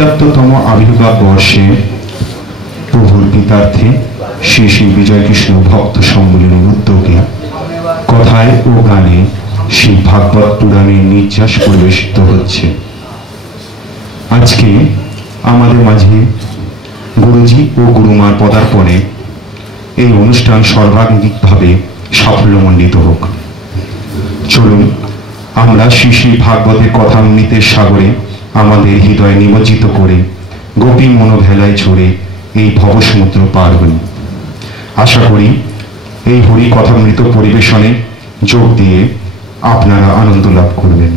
75তম আবির্ভাব বর্ষে প্রভুর পিতার্থে শ্রী শ্রী বিজয় কৃষ্ণ ভক্ত সম্মেলনের উদ্যোগে কথায় ও গানে শ্রী ভাগবত পুরাণের নির্যাস পরিবেশিত হচ্ছে। আজকে আমাদের মাঝে গুরুজি ও গুরুমার পদার্পণে এই অনুষ্ঠান সর্বাঙ্গিকভাবে সাফল্যমণ্ডিত হোক। চলুন আমরা শ্রী শ্রী ভাগবতের কথামৃতের সাগরে আমাদের হৃদয় নিমজ্জিত করে গোপী মনোভেলায় ছড়ে এই ভবসমুদ্র পার হই। আশা করি এই হরি কথামৃত পরিবেশনে যোগ দিয়ে আপনারা আনন্দ লাভ করবেন।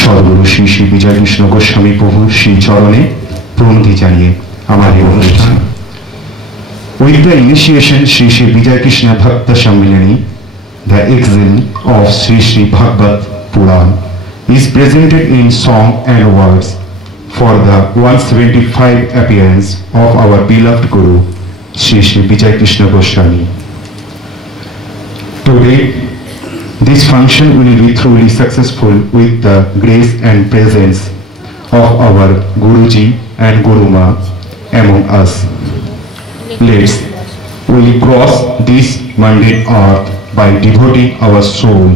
সদ্গুরু শ্রী শ্রী বিজয় কৃষ্ণ গোস্বামী প্রভুর শ্রী চরণে প্রণতি জানিয়ে আমার এই অনুষ্ঠান with the initiation Sri Sri Vijay Krishna Bhakta Sammilani, the exile of Sri Sri Bhagavad Puran is presented in song and words for the 175th appearance of our beloved Guru Sri Sri Vijay Krishna Goswami. Today, this function will be truly successful with the grace and presence of our Guruji and Guruma among us. We cross this mundane earth by devoting our soul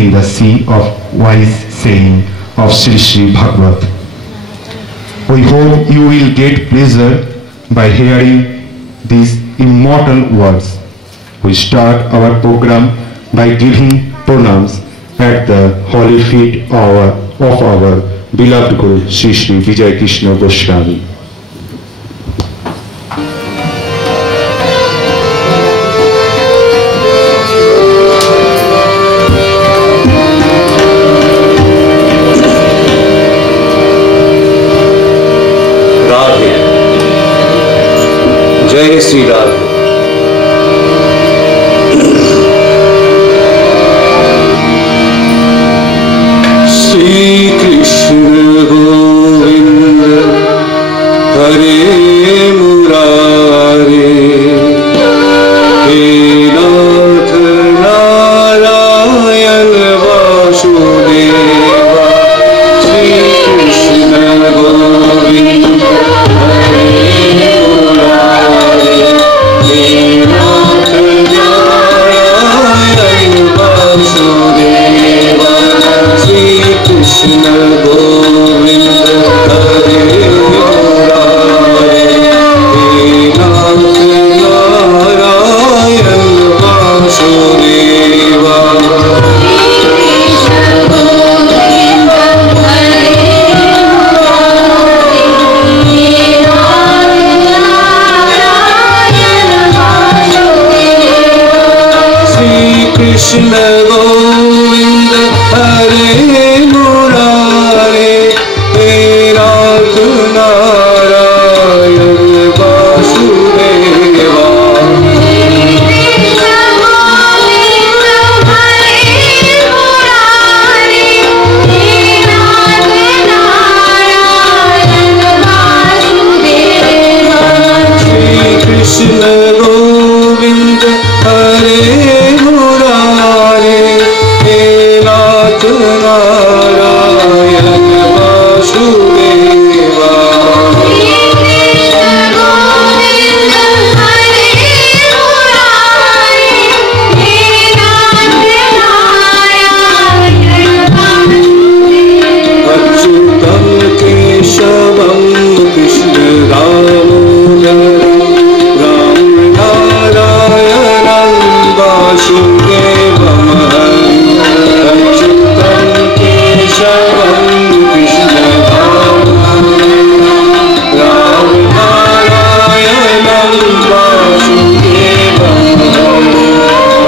in the sea of wise saying of Sri Sri Bhagavad. We hope you will get pleasure by hearing these immortal words. We start our program by giving pranams at the holy feet of our beloved Guru Sri Sri Vijay Krishna Goswami. जय श्री राम। श्री कृष्ण गोविंद हरे मुरारे, हे नाथ नारायण वासुदेवा। श्री कृष्ण गोविंद हरे मुरारे, हे नाथ नारायण वासुदेवा। श्री कृष्ण गोविंद हरे मुरारे, हे नाथ नारायण वासुदेवा। कृष्ण गोविंद हरे मुरारे, हे नाथ नारायण वासुदेवा। श्री कृष्ण गोविंद हरे मुरारे, हे नाथ नारायण वासुदेवा। अच्युतं केशवं कृष्ण दामोदरं, राम नारायणं वासुदेवं हरिं। अच्युतं केशवं कृष्ण दामोदरं, राम नारायणं वासुदेवं हरिं।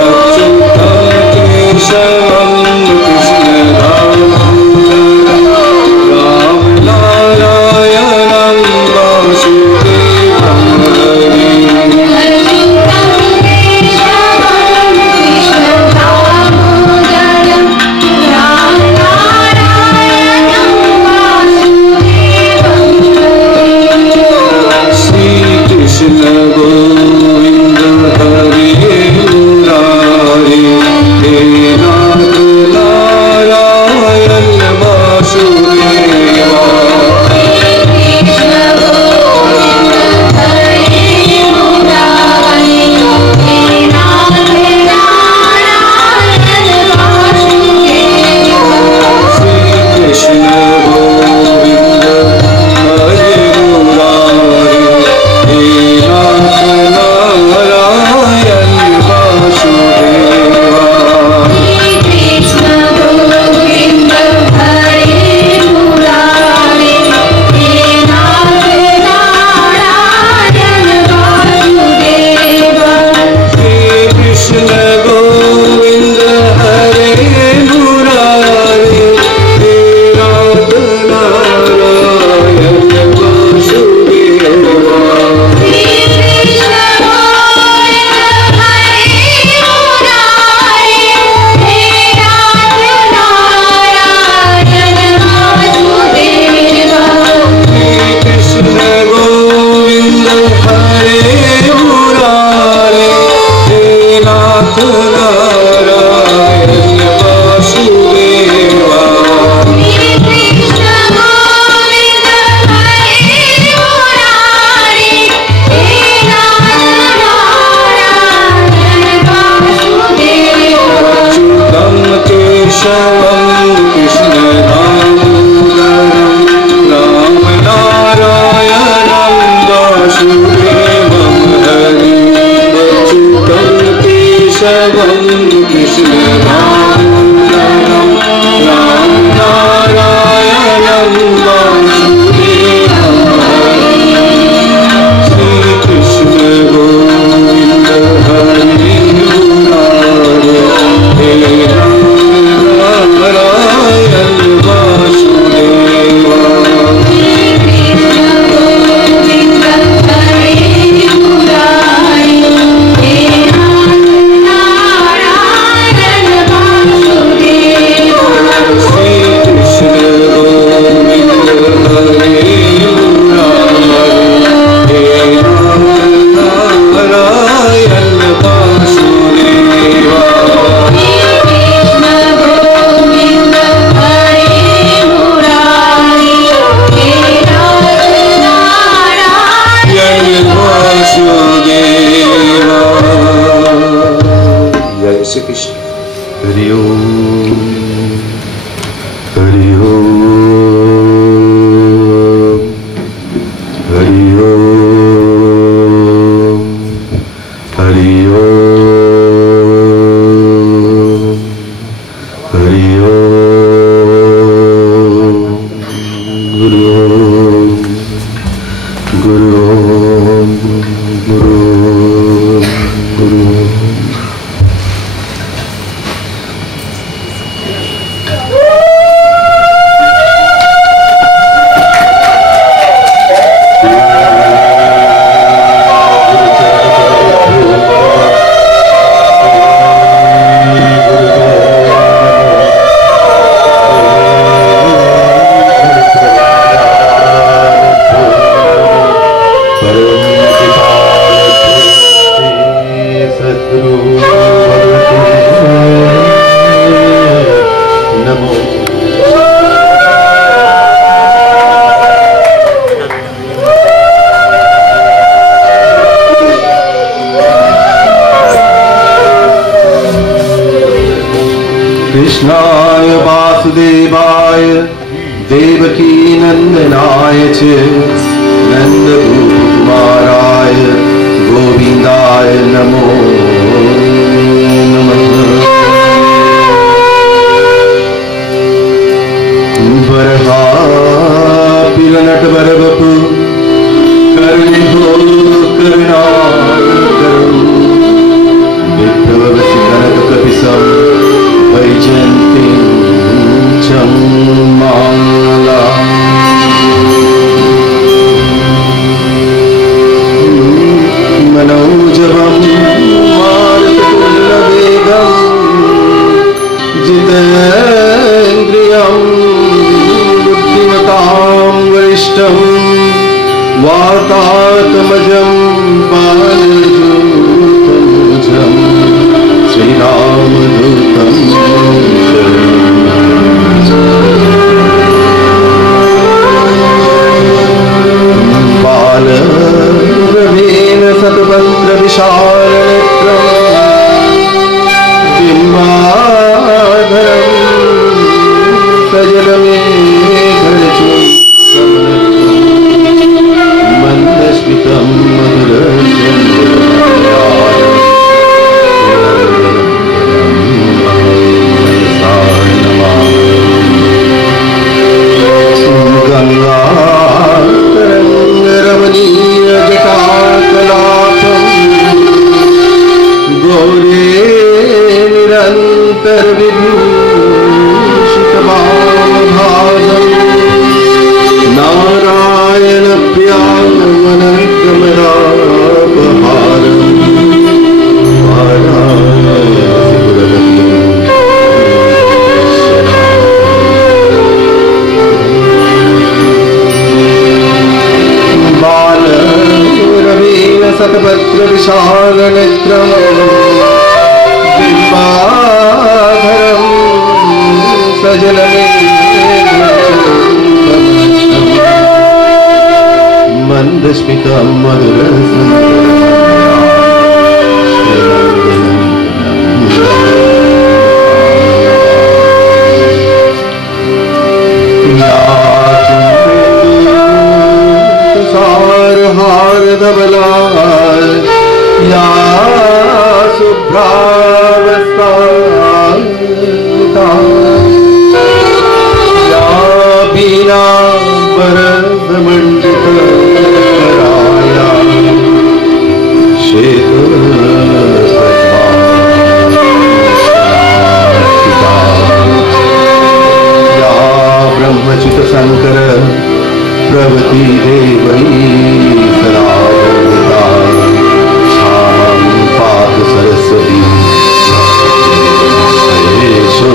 अच्युतं केशवं कृष्ण दामोदरं, राम नारायणं वासुदेवं हरिं। श्री कृष्ण गोविंद हरे मुरारे, हे नाथ नारायण वासुदेवा। कृष्ण दामोदरं राम नारायणं वासुदेवं श्री कृष्ण गोविंद हरि मुरारे हे राम नारायण वासुदेवा कृष्णाय वासुदेवाय देवकी नंदनाय च नंदगोपकुमाराय गोविंदाय नमो नमः। बरहापिलनटवरवपु कर्णिभो करुणाकरम् विप्रवसि कनककपिशं वैजयन्तीं चं माला मनोजवं मारुततुल्यवेगं जितेन्द्रियं बुद्धिमतां वरिष्ठं वातात्मजं बालजूतनुजं श्रीरामदूतं बालरवेण शतपत्रविशालनेत्रं बिम्बाधरं सजलमेघरचूतं मन्दस्मितं शतपत्रविशालनेत्रं बिम्बाधरं सजलमेघरचूतं मन्दस्मितं हारधवला या शुभ्रा श्वेत या ब्रह्मचित शंकर प्रवती देवई सदा श्याम पाद सरस्वती शेषो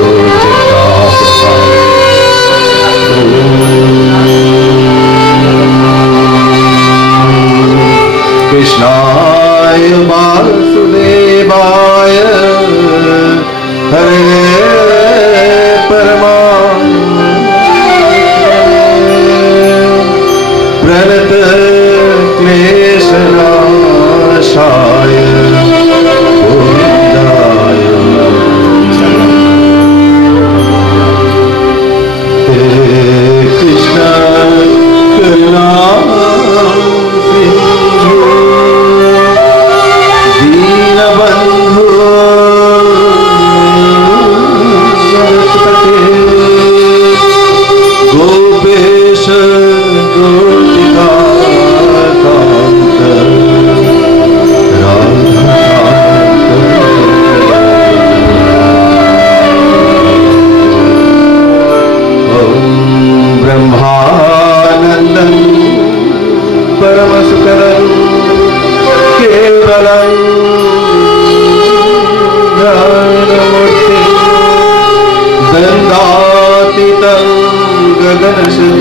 कृष्णाय वासुदेवाय हरे प्रणत क्लेशनाशाय गोविन्दाय हे कृष्ण करुणा सिंधु दीनबन्धु गोपेश ब्रह्मानन्दं परमसुखदं केवलं ज्ञानमूर्तिं दण्डातीतं गगनसदृशं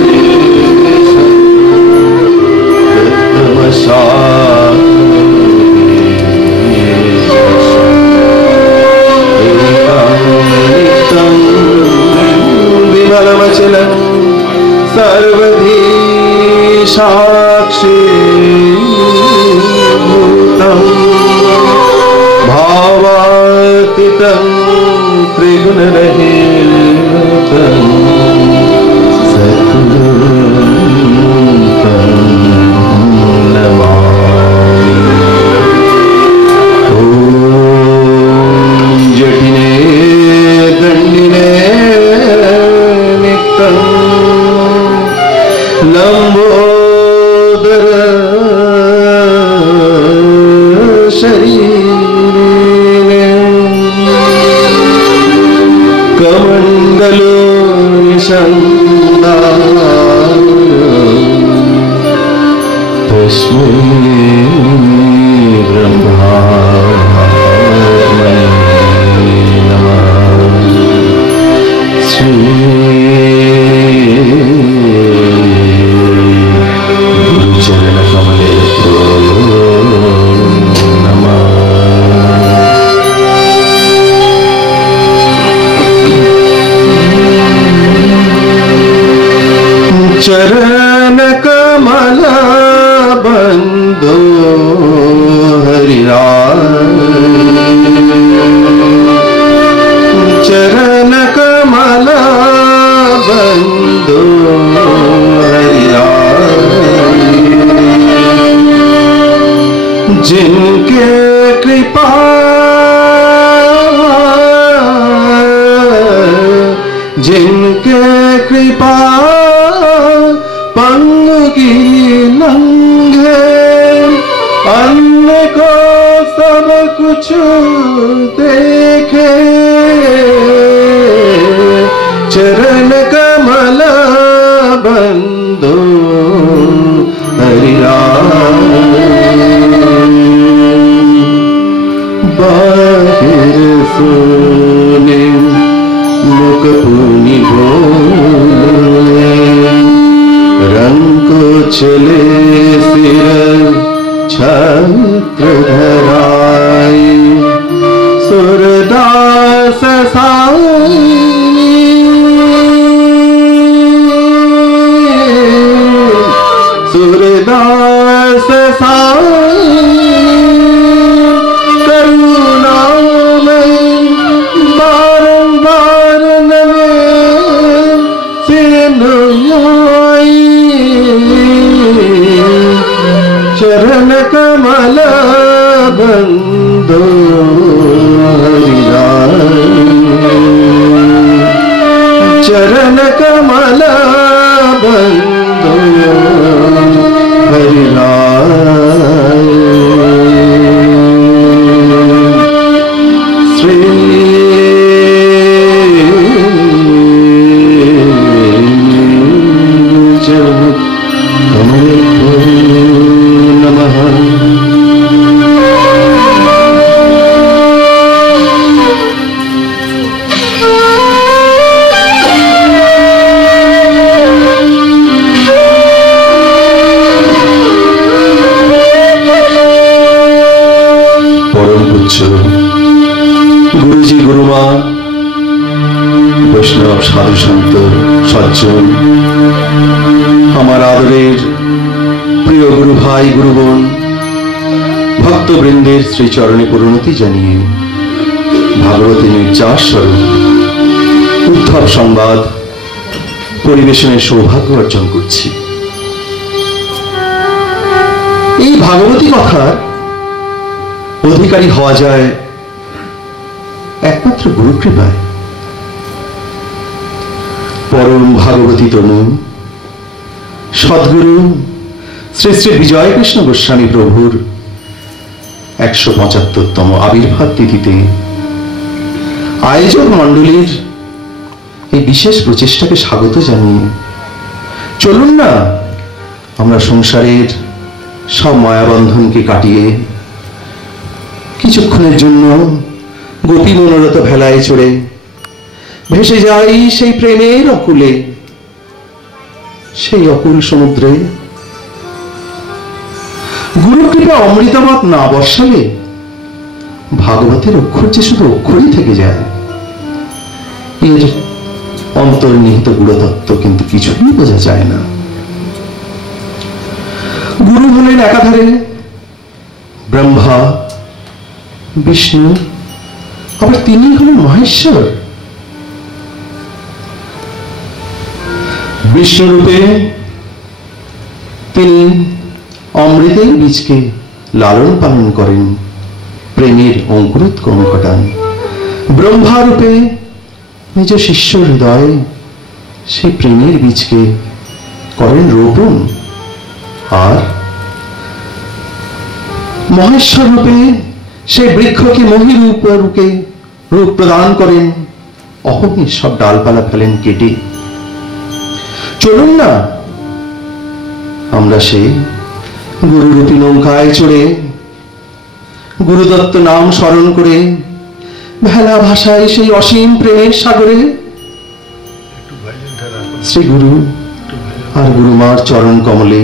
नित्यं विमलमचलं सर्वधी साक्षी भूतं भावातीतं त्रिगुणरहितं सद्गुरुं नमामि। ॐ जटिने दण्डिने नित्यं लंबोदर शरीरे कमंडलो निषण्णाय तस्मै ब्रह्मात्मने नमः। श्री चरण कमले नमः। चरण कमल बंधो हरिराय चरण कमल बंधो जिनके कृपा जिनके कृपा पंगी लंघे अन्य को सब कुछ देखे चरण कमल बंधो बाहिर सोने मुख पुनि बोले रंग को चले सिर छत्र धराए सुरदास साई सुरदास साई करुणामय बारंबार नवे सिरनुयाई चरण कमल बंधो हरिराय তুচ্ছ। গুরুজি, গুরুমা, বৈষ্ণব, সাধু সন্ত, সজ্জন, আমার আদরের প্রিয় গুরু ভাই, গুরু বোন, ভক্তবৃন্দের শ্রীচরণে পরিণতি জানিয়ে ভাগবতী নির্যাস স্বরূপ উদ্ধব সংবাদ পরিবেশনের সৌভাগ্য অর্জন করছি। এই ভাগবতী কথার অধিকারী হওয়া যায় একমাত্র গুরু কৃপায়। পরম ভাগবতী তনু সদ্গুরু শ্রী শ্রী বিজয় কৃষ্ণ গোস্বামী প্রভুর 175তম আবির্ভাব তিথিতে আয়োজক মণ্ডলীর এই বিশেষ প্রচেষ্টাকে স্বাগত জানিয়ে চলুন না আমরা সংসারের সব মায়াবন্ধনকে কাটিয়ে কিছুক্ষণের জন্য গোপী মনোরথ ভেলায় চড়ে ভেসে যাই সেই প্রেমের অকুলে, সেই অকুল সমুদ্রে। গুরু কৃপা অমৃতাবাদ না বর্ষালে ভাগবতের অক্ষর যে শুধু অক্ষরই থেকে যায়, এর অন্তর্নিহিত গুরুতত্ত্ব কিন্তু কিছুই বোঝা যায় না। গুরু হলেন একাধারে ব্রহ্মা, বিষ্ণু, আবার তিনি হলেন মহেশ্বর। বিষ্ণুরূপে তিনি অমৃতের বীজকে লালন পালন করেন, প্রেমের অঙ্কুরোদ্গম ঘটান। ব্রহ্মারূপে নিজ শিষ্য হৃদয়ে সেই প্রেমের বীজকে করেন রোপণ। আর মহেশ্বর রূপে সেই বৃক্ষকে মহিরূপে রূপ প্রদান করেন, অহমের সব ডালপালা ফেলেন কেটে। চলুন না আমরা সেই গুরুরূপী নৌকায় চড়ে গুরুদত্ত নাম স্মরণ করে ভেলা ভাষায় সেই অসীম প্রেমের সাগরে শ্রী গুরু আর গুরুমার চরণ কমলে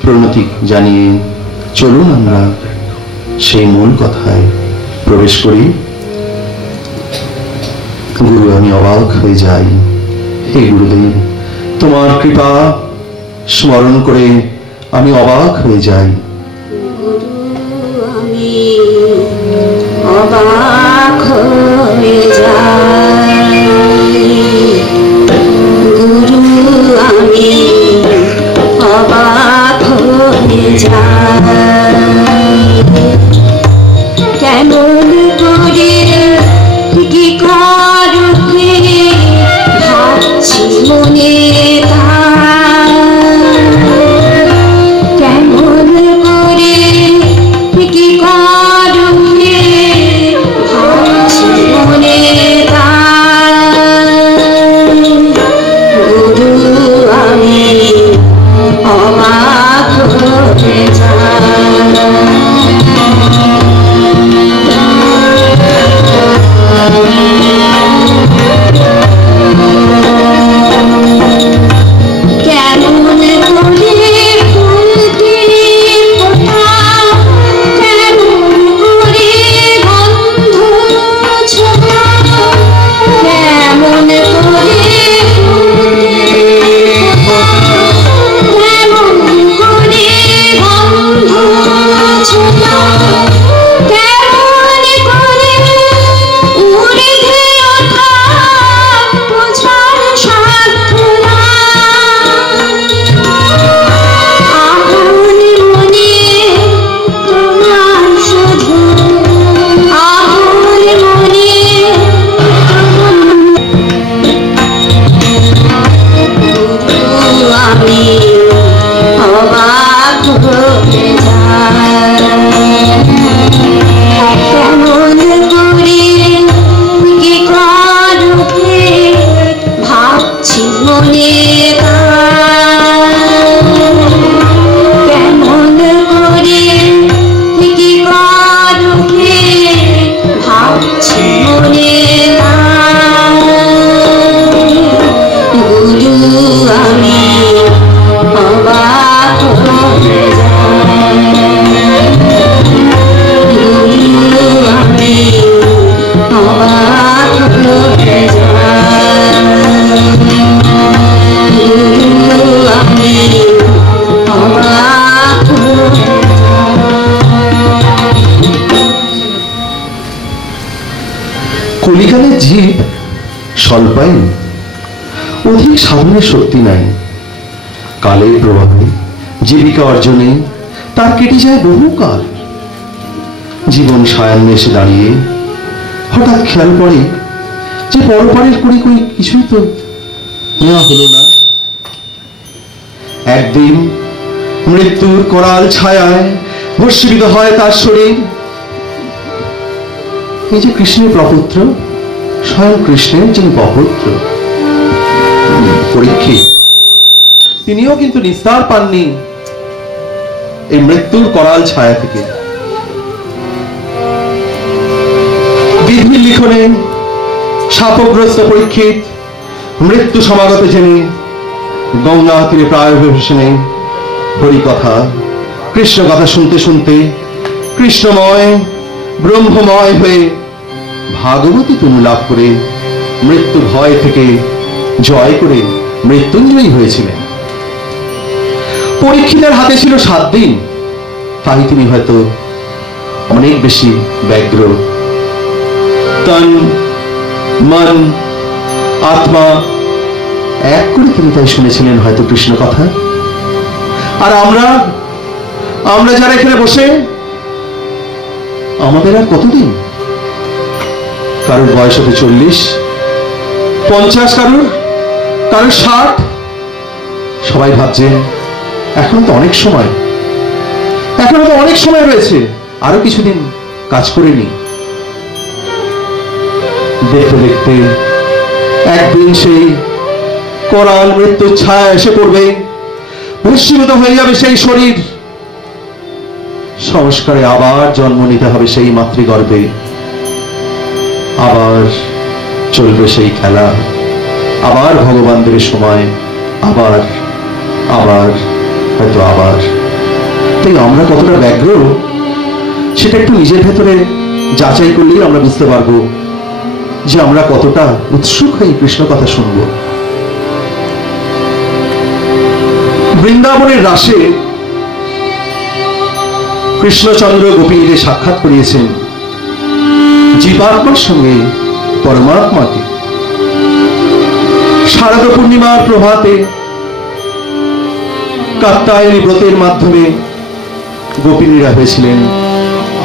প্রণতি জানিয়ে চলুন আমরা সেই মূল কথায় প্রবেশ করি। গুরু, আমি অবাক হয়ে যাই, হে গুরুদেব, তোমার কৃপা স্মরণ করে আমি অবাক হয়ে যাই। আমি অবাক হয়ে যাই, গুরু আমি অবাক হয়ে যাই। কেমন করে কি করবে ভাবছি মনে, কেমন করে কি করবে ভাবছি মনে। গুরু আমি অবাক হয়ে যাই। কলিকালের জীব স্বল্পায়ন, অধিক সাধনের শক্তি নাই। কালের প্রভাবে জীবিকা অর্জনে তার কেটে যায় বহুকাল। জীবন সায়ান্নে এসে দাঁড়িয়ে হঠাৎ খেয়াল পড়ে যে পরপারের কুড়ি কুড়ি কিছুই তো নেওয়া হলো না। একদিন মৃত্যুর করাল ছায়ায় ভস্মীভূত হয় তার শরীর। এই যে কৃষ্ণের প্রপুত্র, স্বয়ং কৃষ্ণের যিনি প্রপুত্র পরীক্ষিত, তিনিও কিন্তু নিস্তার পাননি এই মৃত্যুর করাল ছায়া থেকে। বিধির লিখনে শাপগ্রস্ত পরীক্ষিত মৃত্যু সমাগত জেনে গঙ্গা তীরে প্রায় ভেসে হরিকথা কৃষ্ণ কথা শুনতে শুনতে কৃষ্ণময় ব্রহ্মময় হয়ে ভাগবতী তনু লাভ করে মৃত্যু ভয় থেকে জয় করে মৃত্যুঞ্জয়ী হয়েছিলেন। পরীক্ষিতের হাতে ছিল 7 দিন, তাই তিনি হয়তো অনেক বেশি ব্যগ্র। তন মন আত্মা এক করে তিনি তাই শুনেছিলেন হয়তো কৃষ্ণ কথা। আর আমরা যারা এখানে বসে, আমাদের আর কতদিন? কারোর বয়স হতে 40, 50, কারোর 60। সবাই ভাবছেন এখনো তো অনেক সময়, রয়েছে, আরো কিছুদিন কাজ করে নি। দেখতে দেখতে একদিন সেই করাল মৃত্যুর ছায়া এসে পড়বে, ভস্মীভূত হয়ে যাবে সেই শরীর। সংস্কারে আবার জন্ম নিতে হবে সেই মাতৃগর্ভে, আবার চলবে সেই খেলা, আবার ভগবান দেবের সময়, আবার হয়তো আবার। তাই আমরা কতটা ব্যগ্র সেটা একটু নিজের ভেতরে যাচাই করলেই আমরা বুঝতে পারবো যে আমরা কতটা উৎসুক হয়ে কৃষ্ণ কথা শুনবো। বৃন্দাবনের রাসে কৃষ্ণচন্দ্র গোপীদের সাক্ষাৎ করিয়েছেন জীবাত্মার সঙ্গে পরমাত্মাকে। শারদ পূর্ণিমার প্রভাতে কাত্যায়নী ব্রতের মাধ্যমে গোপিনীরা হয়েছিলেন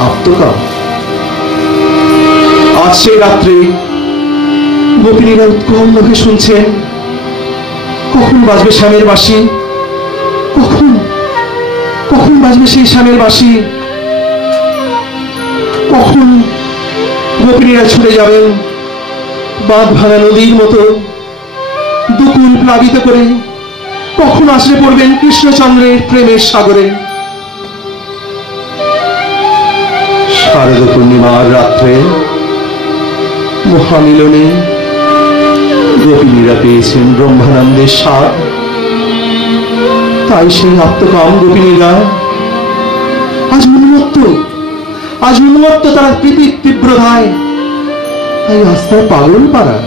আপ্তকাম। আজ সেই রাত্রে গোপিনীরা উৎকল মুখে শুনছেন কখন বাজবে শ্যামের বাঁশি, কখন বাজবে সেই শ্যামের বাঁশি, কখন গোপিনীরা ছুটে যাবেন বাঁধ ভাঙা নদীর মতো দুকুল প্লাবিত করে, কখন আশ্রে পড়বেন কৃষ্ণচন্দ্রের প্রেমের সাগরে। শারদ পূর্ণিমার রাত্রে মহামিলনে গোপিনীরা পেয়েছেন ব্রহ্মানন্দের স্বাদ। তাই সেই আত্মকাম গোপিনীরা আজ উন্মত্ত তারা প্রীতির তীব্রতায়, তাই রাস্তায় পাগল পাড়া।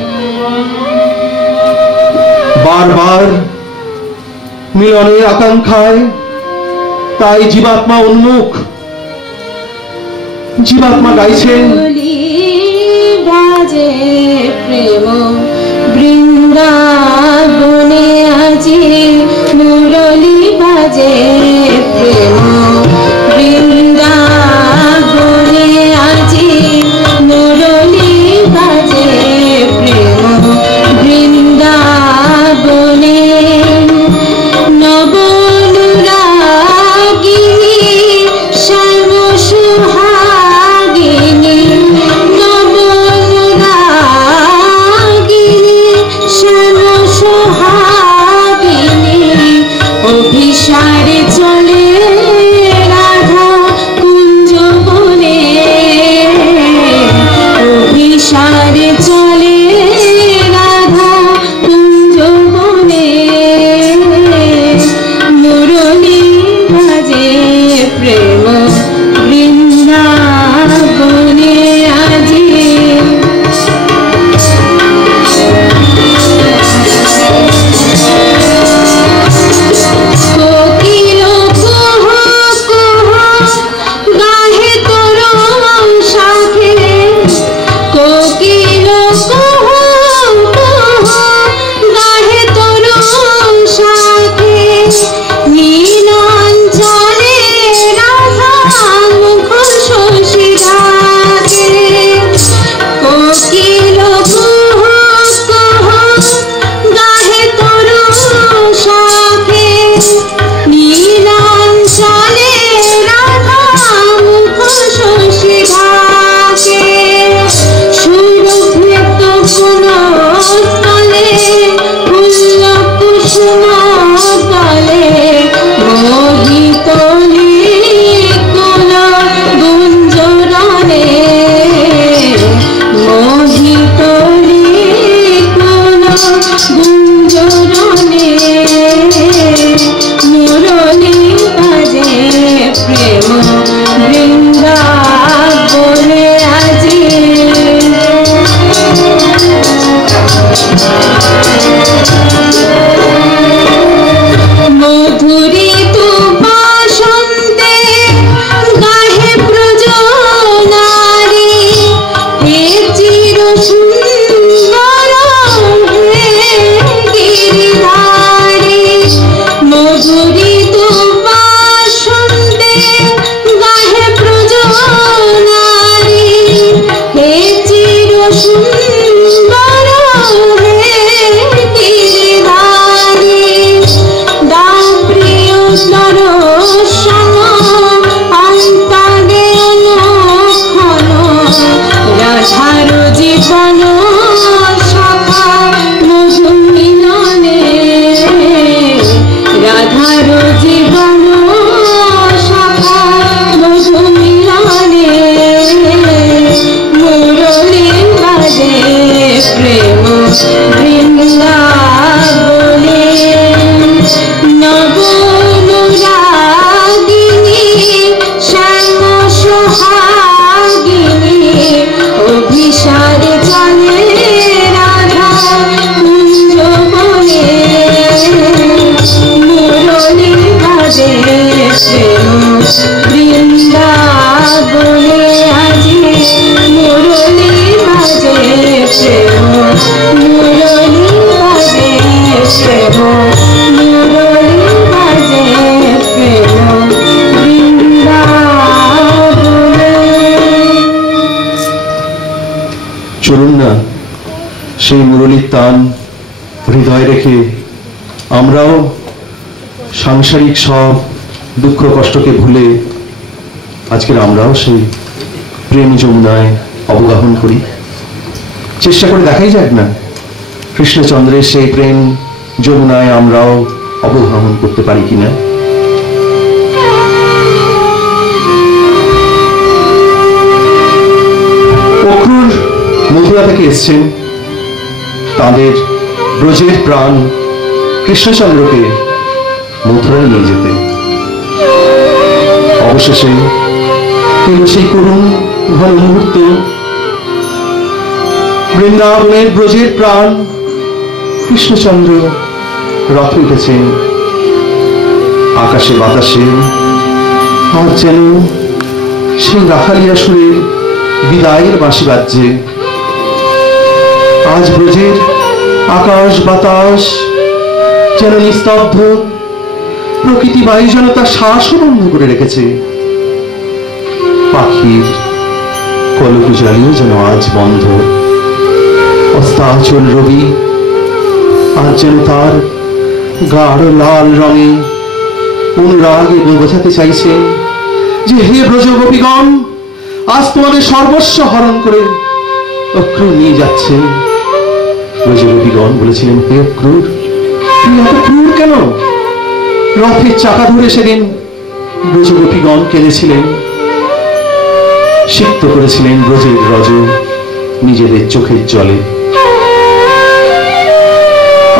বারবার মিলনের আকাঙ্ক্ষায় তাই জীবাত্মা উন্মুখ, জীবাত্মা গাইছেন বাজে প্রেম বৃন্দাবনে আজি মুরলি বাজে প্রেম বৃন্দাবনে আজি মুরলি বাজে প্রেম বৃন্দাবনে নবনুরাগিনী শ্যাম সুহাগিনী নবনুরাগিনী প্রেম বৃন্দাবনে আজি মুরলী বাজে প্রেম মুরলী বাজে প্রেম মুরলী বাজে প্রেম বৃন্দাবনে। চলুন না সেই মুরলীর তান হৃদয় রেখে আমরাও সাংসারিক সব দুঃখ কষ্টকে ভুলে আজকের আমরাও সেই প্রেম যমুনায় অবগাহন করি। চেষ্টা করে দেখাই যাক না কৃষ্ণচন্দ্রের সেই প্রেম যমুনায় আমরাও অবগাহন করতে পারি কিনা। অক্রুর মথুরা থেকে এসছেন তাদের ব্রজের প্রাণ কৃষ্ণচন্দ্রকে মথুরায় নিয়ে যেতে। অবশেষে এলো সেই করুণ ঘন মুহূর্ত। বৃন্দাবনের ব্রজের প্রাণ কৃষ্ণচন্দ্র রথে উঠেছেন। আকাশে বাতাসে আর যেন সেই রাখালিয়া সুরে বিদায়ের বাঁশি বাজছে। আজ ব্রজের আকাশ বাতাস যেন নিস্তব্ধ, প্রকৃতি বায়ু যেন তার শ্বাসও বন্ধ করে রেখেছে। পাখির কলকুজালিও যেন আজ বন্ধ। অস্তাচল রবি আজ যেন তার গাঢ় লাল রঙে অনুরাগে বোঝাতে চাইছে যে হে ব্রজ গোপীগণ, আজ তোমাদের সর্বস্ব হরণ করে অক্রুর নিয়ে যাচ্ছে। ব্রজ গোপীগণ বলেছিলেন, হে অক্রুর, তুমি এত ক্রূর কেন? রথের চাকা ধরে সেদিন ব্রজ গোপীগণ কেঁদেছিলেন, সিক্ত করেছিলেন ব্রজের রজ নিজেদের চোখের জলে।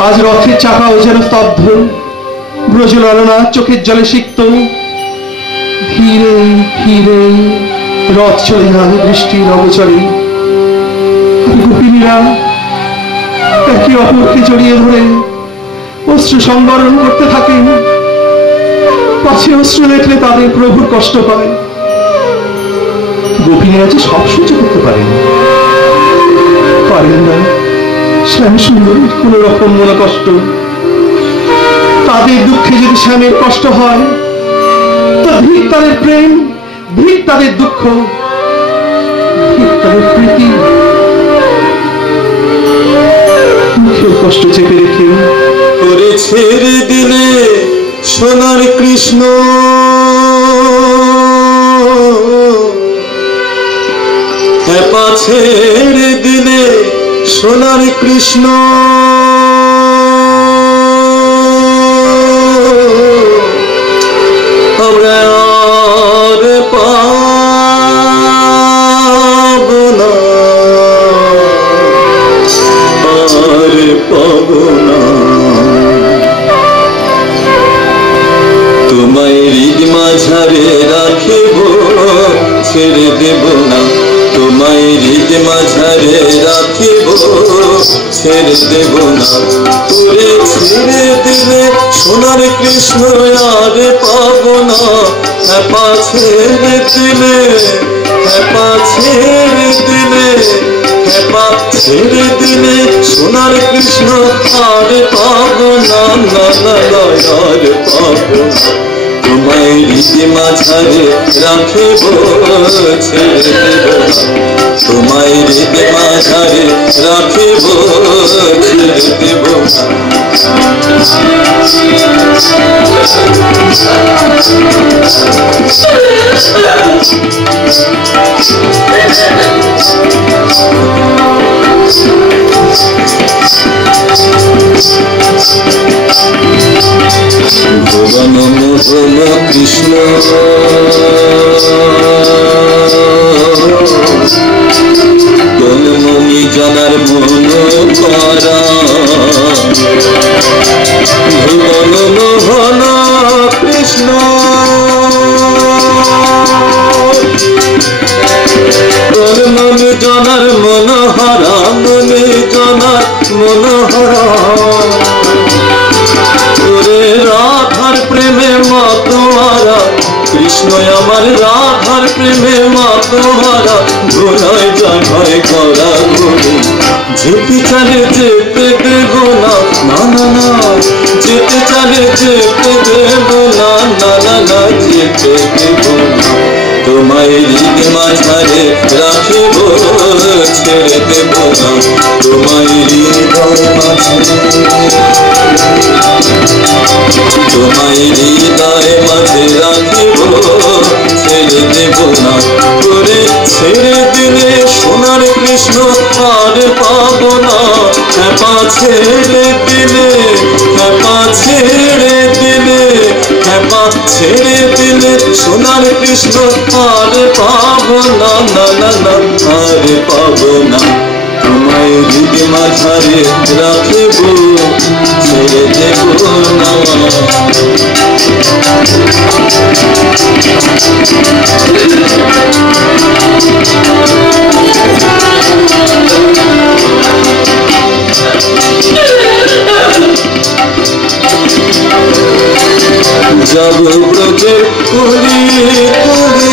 আজ রথের চাকাও যেন স্তব্ধ, ব্রজ ললনা চোখের জলে সিক্ত। ধীরে ধীরে রথ চলে যায় বৃষ্টির অবচরে। গোপিনীরা একে অপরকে জড়িয়ে ধরে অশ্রু সংবরণ করতে থাকেন। পাছে অশ্রু দেখলে তাদের প্রভুর কষ্ট হয়। গোপিনীরা যে সব সহ্য করতে পারেন না শ্যাম সুন্দরীর কোন রকম মনে কষ্ট। তাদের দুঃখে যদি শ্যামের কষ্ট হয় তো ভিক তাদের প্রেম, ভিক তাদের দুঃখ, ভিক তাদের প্রীতি। মুখের কষ্ট চেপে রেখে করে ছেড়ে দিলে সোনার কৃষ্ণ, হেপা ছেড়ে দিলে সোনার কৃষ্ণ। আমরা আর পাব না, আর পাব না। তোমায় হৃদ মাঝারে রাখিব, ছেড়ে দেব না। তোমায় হৃদ মাঝারে রাখিব, ছেড়ে দেব না। তোরে ছেড়ে দিলে সোনার কৃষ্ণ আর পাব না। হেপা ছেড়ে দিলে, হেপা ছেড়ে দিলে, হেপা ছেড়ে দিলে সোনার কৃষ্ণ আর পাব না, না না আর পাব না। তোমায় হৃদ মাঝারে রাখিব, ছেড়ে দেব না। তোমায় হৃদ মাঝারে রাখিব, ছেড়ে দেব না। ভুবন মোহন কৃষ্ণ মনি জানার মন করা। ভুবন মোহন কৃষ্ণ মন জানার মন হারা, মনে জানার মন হারা। রাধার প্রেমে মাতোয়ারা নয় আমার রাধার প্রেমে মাতোহারা ভোলায় যায় ভয় করা ঘুরে যেতে চালে যেতে দেব না না না না যেতে চালে যেতে দেব না না না না যেতে দেব না তোমায় হৃদ মাঝারে রাখিব ছেড়ে দেব না তোমায় হৃদয় মাঝে তোমায় হৃদয় মাঝে রাখিব ছেড়ে দেব না করে ছেড়ে দিলে সোনার কৃষ্ণ আর পাব না খেপা ছেড়ে দিলে খেপা ছেড়ে দিলে খেপা ছেড়ে দিলে সোনার কৃষ্ণ আর পাব না না না না আর পাব না তোমায় হৃদ মাঝারে রাখিব ছেড়ে দেব না যাব ব্রজের কুলি কুলি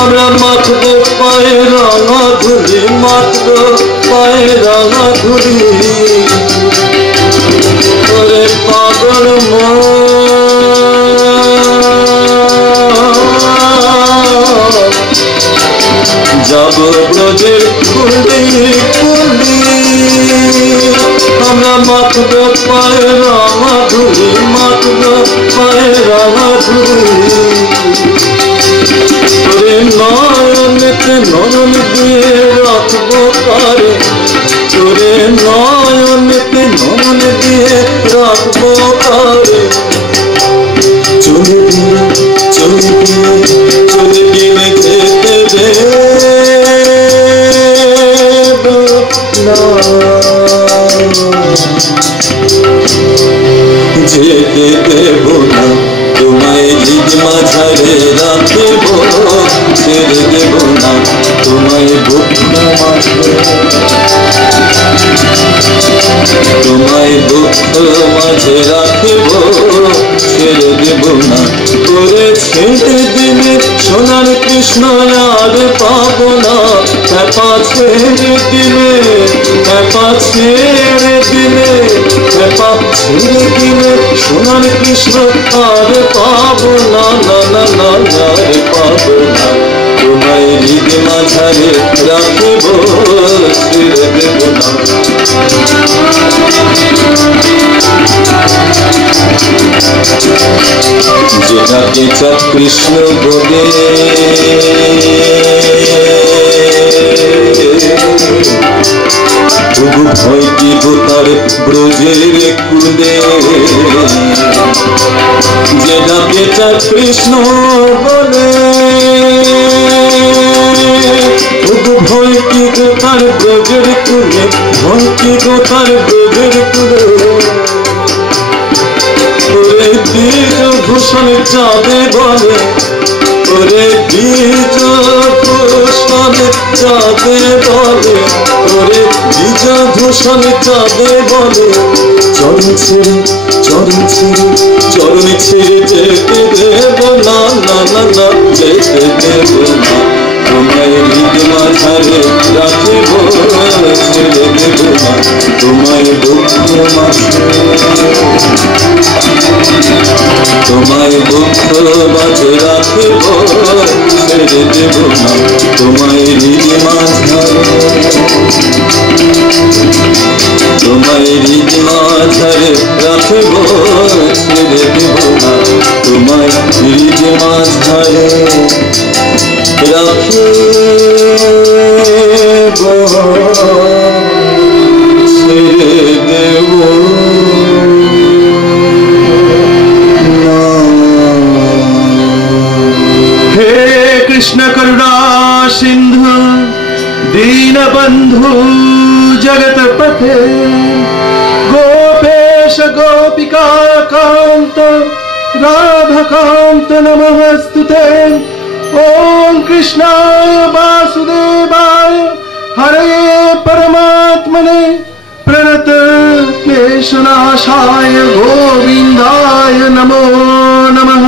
আমরা মাথব পায়ে রাঙা ধুলি মাথব পায়ে রাঙা ধুলি ওরে পাগল মন যাব ব্রজের কুলি কুলি আমরা মাথব পায়ে রাঙা ধুলি মাথব পায়ে রাঙা ধুলি তোরে নয়নেতে নয়ন দিয়ে রাখবো কারে তোরে নয়নেতে নয়ন দিয়ে রাখবো কারে চলে গিয়ে চলে গিয়ে চলে গিয়ে যেতে দেব না যেতে দেব না তোমায় হৃদ মাঝারে রাখিব ছেড়ে দেব না তোমায় বুক মাঝে তোমায় বুক মাঝে রাখিব ছেড়ে দেব না করে ছেড়ে দিলে সোনার কৃষ্ণ আর পাব না খেপা ছেড়ে দিলে খেপা ছেড়ে দিলে খেপা ছেড়ে দিলে সোনার কৃষ্ণ আর পাব না না না না আর পাব না তোমায় হৃদ মাঝারে রাখিব ছেড়ে দেব না যেটাকে চাঁদ কৃষ্ণ বলে তবু ভয় কি তার ব্রজের কুলে যেটাকে চাঁদ কৃষ্ণ বলে তবু ভয় কি তার ব্রজের কুলে ভয় কি তার ব্রজের কুলে ওরে বীজ ভূষণ যাবে বলে ওরে বীজ ভূষণ যাবে বলে ওরে বীজ ভূষণ যাবে বলে চরণ ছেড়ে চরণ ছেড়ে চরণ ছেড়ে যেতে দেব না না না না যেতে দেব না তোমায় হৃদ মাঝারে রাখিব ছেড়ে দেব না তোমায় দুঃখ মাঝে তোমায় দুঃখ মাঝে রাখিব ছেড়ে দেব না তোমায় হৃদ মাঝারে তোমায় হৃদ মাঝারে রাখিব ছেড়ে দেব না তোমায় হৃদ মাঝারে রাখিব ছেড়ে দেব हे कृष्ण करुणा सिंधु दीन बंधु जगत पथे गोपेश गोपिका कांत राधा कांत नमस्तुते ओम कृष्णाय वासुदेवाय हरे परमात्मने प्रणत क्लेशनाशाय गोविंदाय गोविंदाय नमो नमः।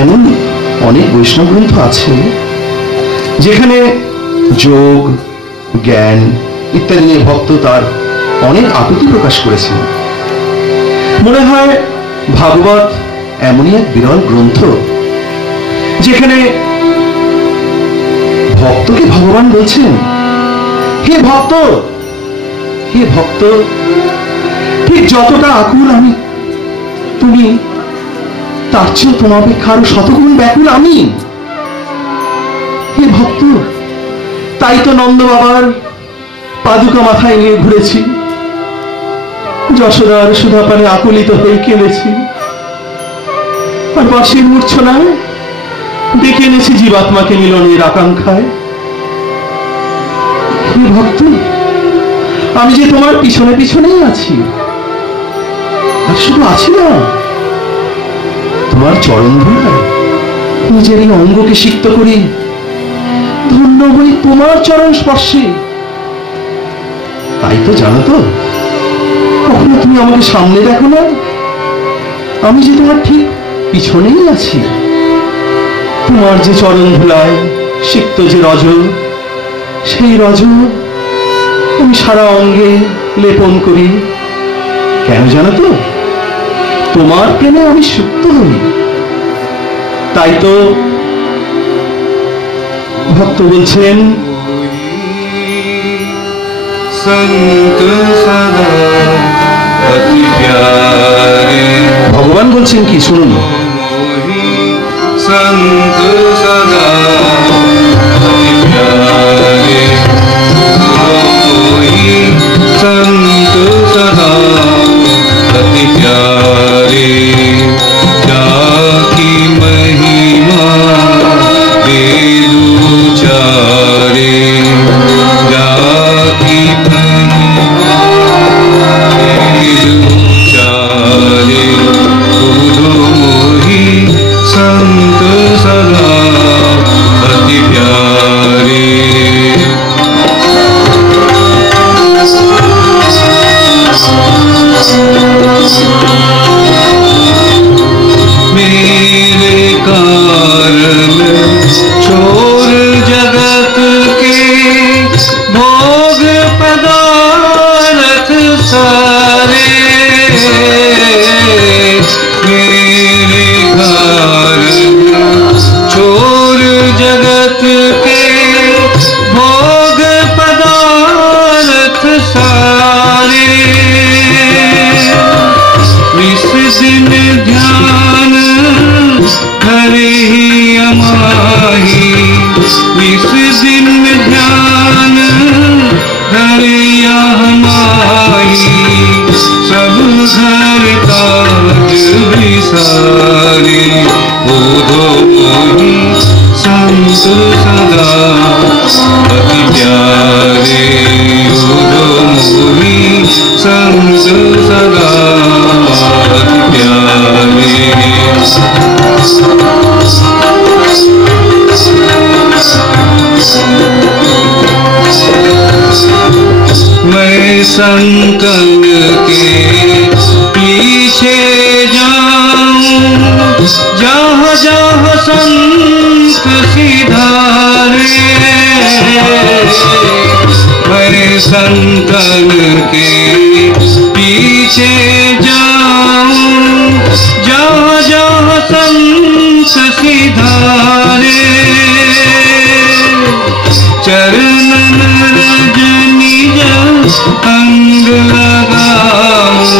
এমন অনেক বৈষ্ণব গ্রন্থ আছে যেখানে যোগ, জ্ঞান ইত্যাদি নিয়ে ভক্ত তার অনেক আকুতি প্রকাশ করেছেন। মনে হয় ভাগবত এমনই এক বিরল গ্রন্থ যেখানে ভক্তকে ভগবান বলছেন, হে ভক্ত, হে ভক্ত, ঠিক যতটা আকুল আমি তুমি, তার চেয়ে তোমার অপেক্ষা আরো শতগুণ ব্যাকুল আমি। হে ভক্ত, তাই তো নন্দ বাবার পাদুকা মাথায় নিয়ে ঘুরেছি, যশোদার সুধাপানে আকুলিত হয়ে কেঁদেছি, আর বাঁশির মূর্ছনায় ডেকে এনেছি জীবাত্মাকে মিলনের আকাঙ্ক্ষায়। হে ভক্ত, আমি যে তোমার পিছনে পিছনেই আছি, আর শুধু আছি না, তোমার চরণ ধুলায় নিজের এই অঙ্গকে সিক্ত করি, ধন্য হই তোমার চরণ স্পর্শে। তাই তো জানো তো, কখনো তুমি আমাকে সামনে দেখো না, আমি যে তোমার ঠিক পিছনেই আছি। তোমার যে চরণ ধুলায় সিক্ত যে রজ, সেই রজ আমি সারা অঙ্গে লেপন করি। কেন জানো তো, তোমার প্রেমে আমি সুপ্ত হই। তাই তো ভক্ত বলছেন, संत सदा अति प्यारे, ভগবান বলছেন কি শুনুন, मोही संत सदा अति प्यारे, मोही संत सदा अति प्यारे, जाकी महिमा वेद उचारे, जाकी महिमा वेद उचारे, बुधो मोही संत सदा अति प्यारे। मेरे कारण छोर जगत के भोग पदार्थ सारे, मेरे कारण छोर जगत के भोग पदार्थ सारे, इस दिन ध्यान हरे ही अमाही, इस दिन ध्यान हरे हमाही, सब घर काज विसारे, बोधो मोही संत सदा अति प्यारे, बोधो मोही संत सदा अति प्यारे। मैं संकल के पीछे जाऊं, जहाँ जहाँ संत सिधारे, मैं संकल के पीछे जाऊं, जहाँ जहाँ संत सिधारे, चरणन रजनिज अंग लगाऊं,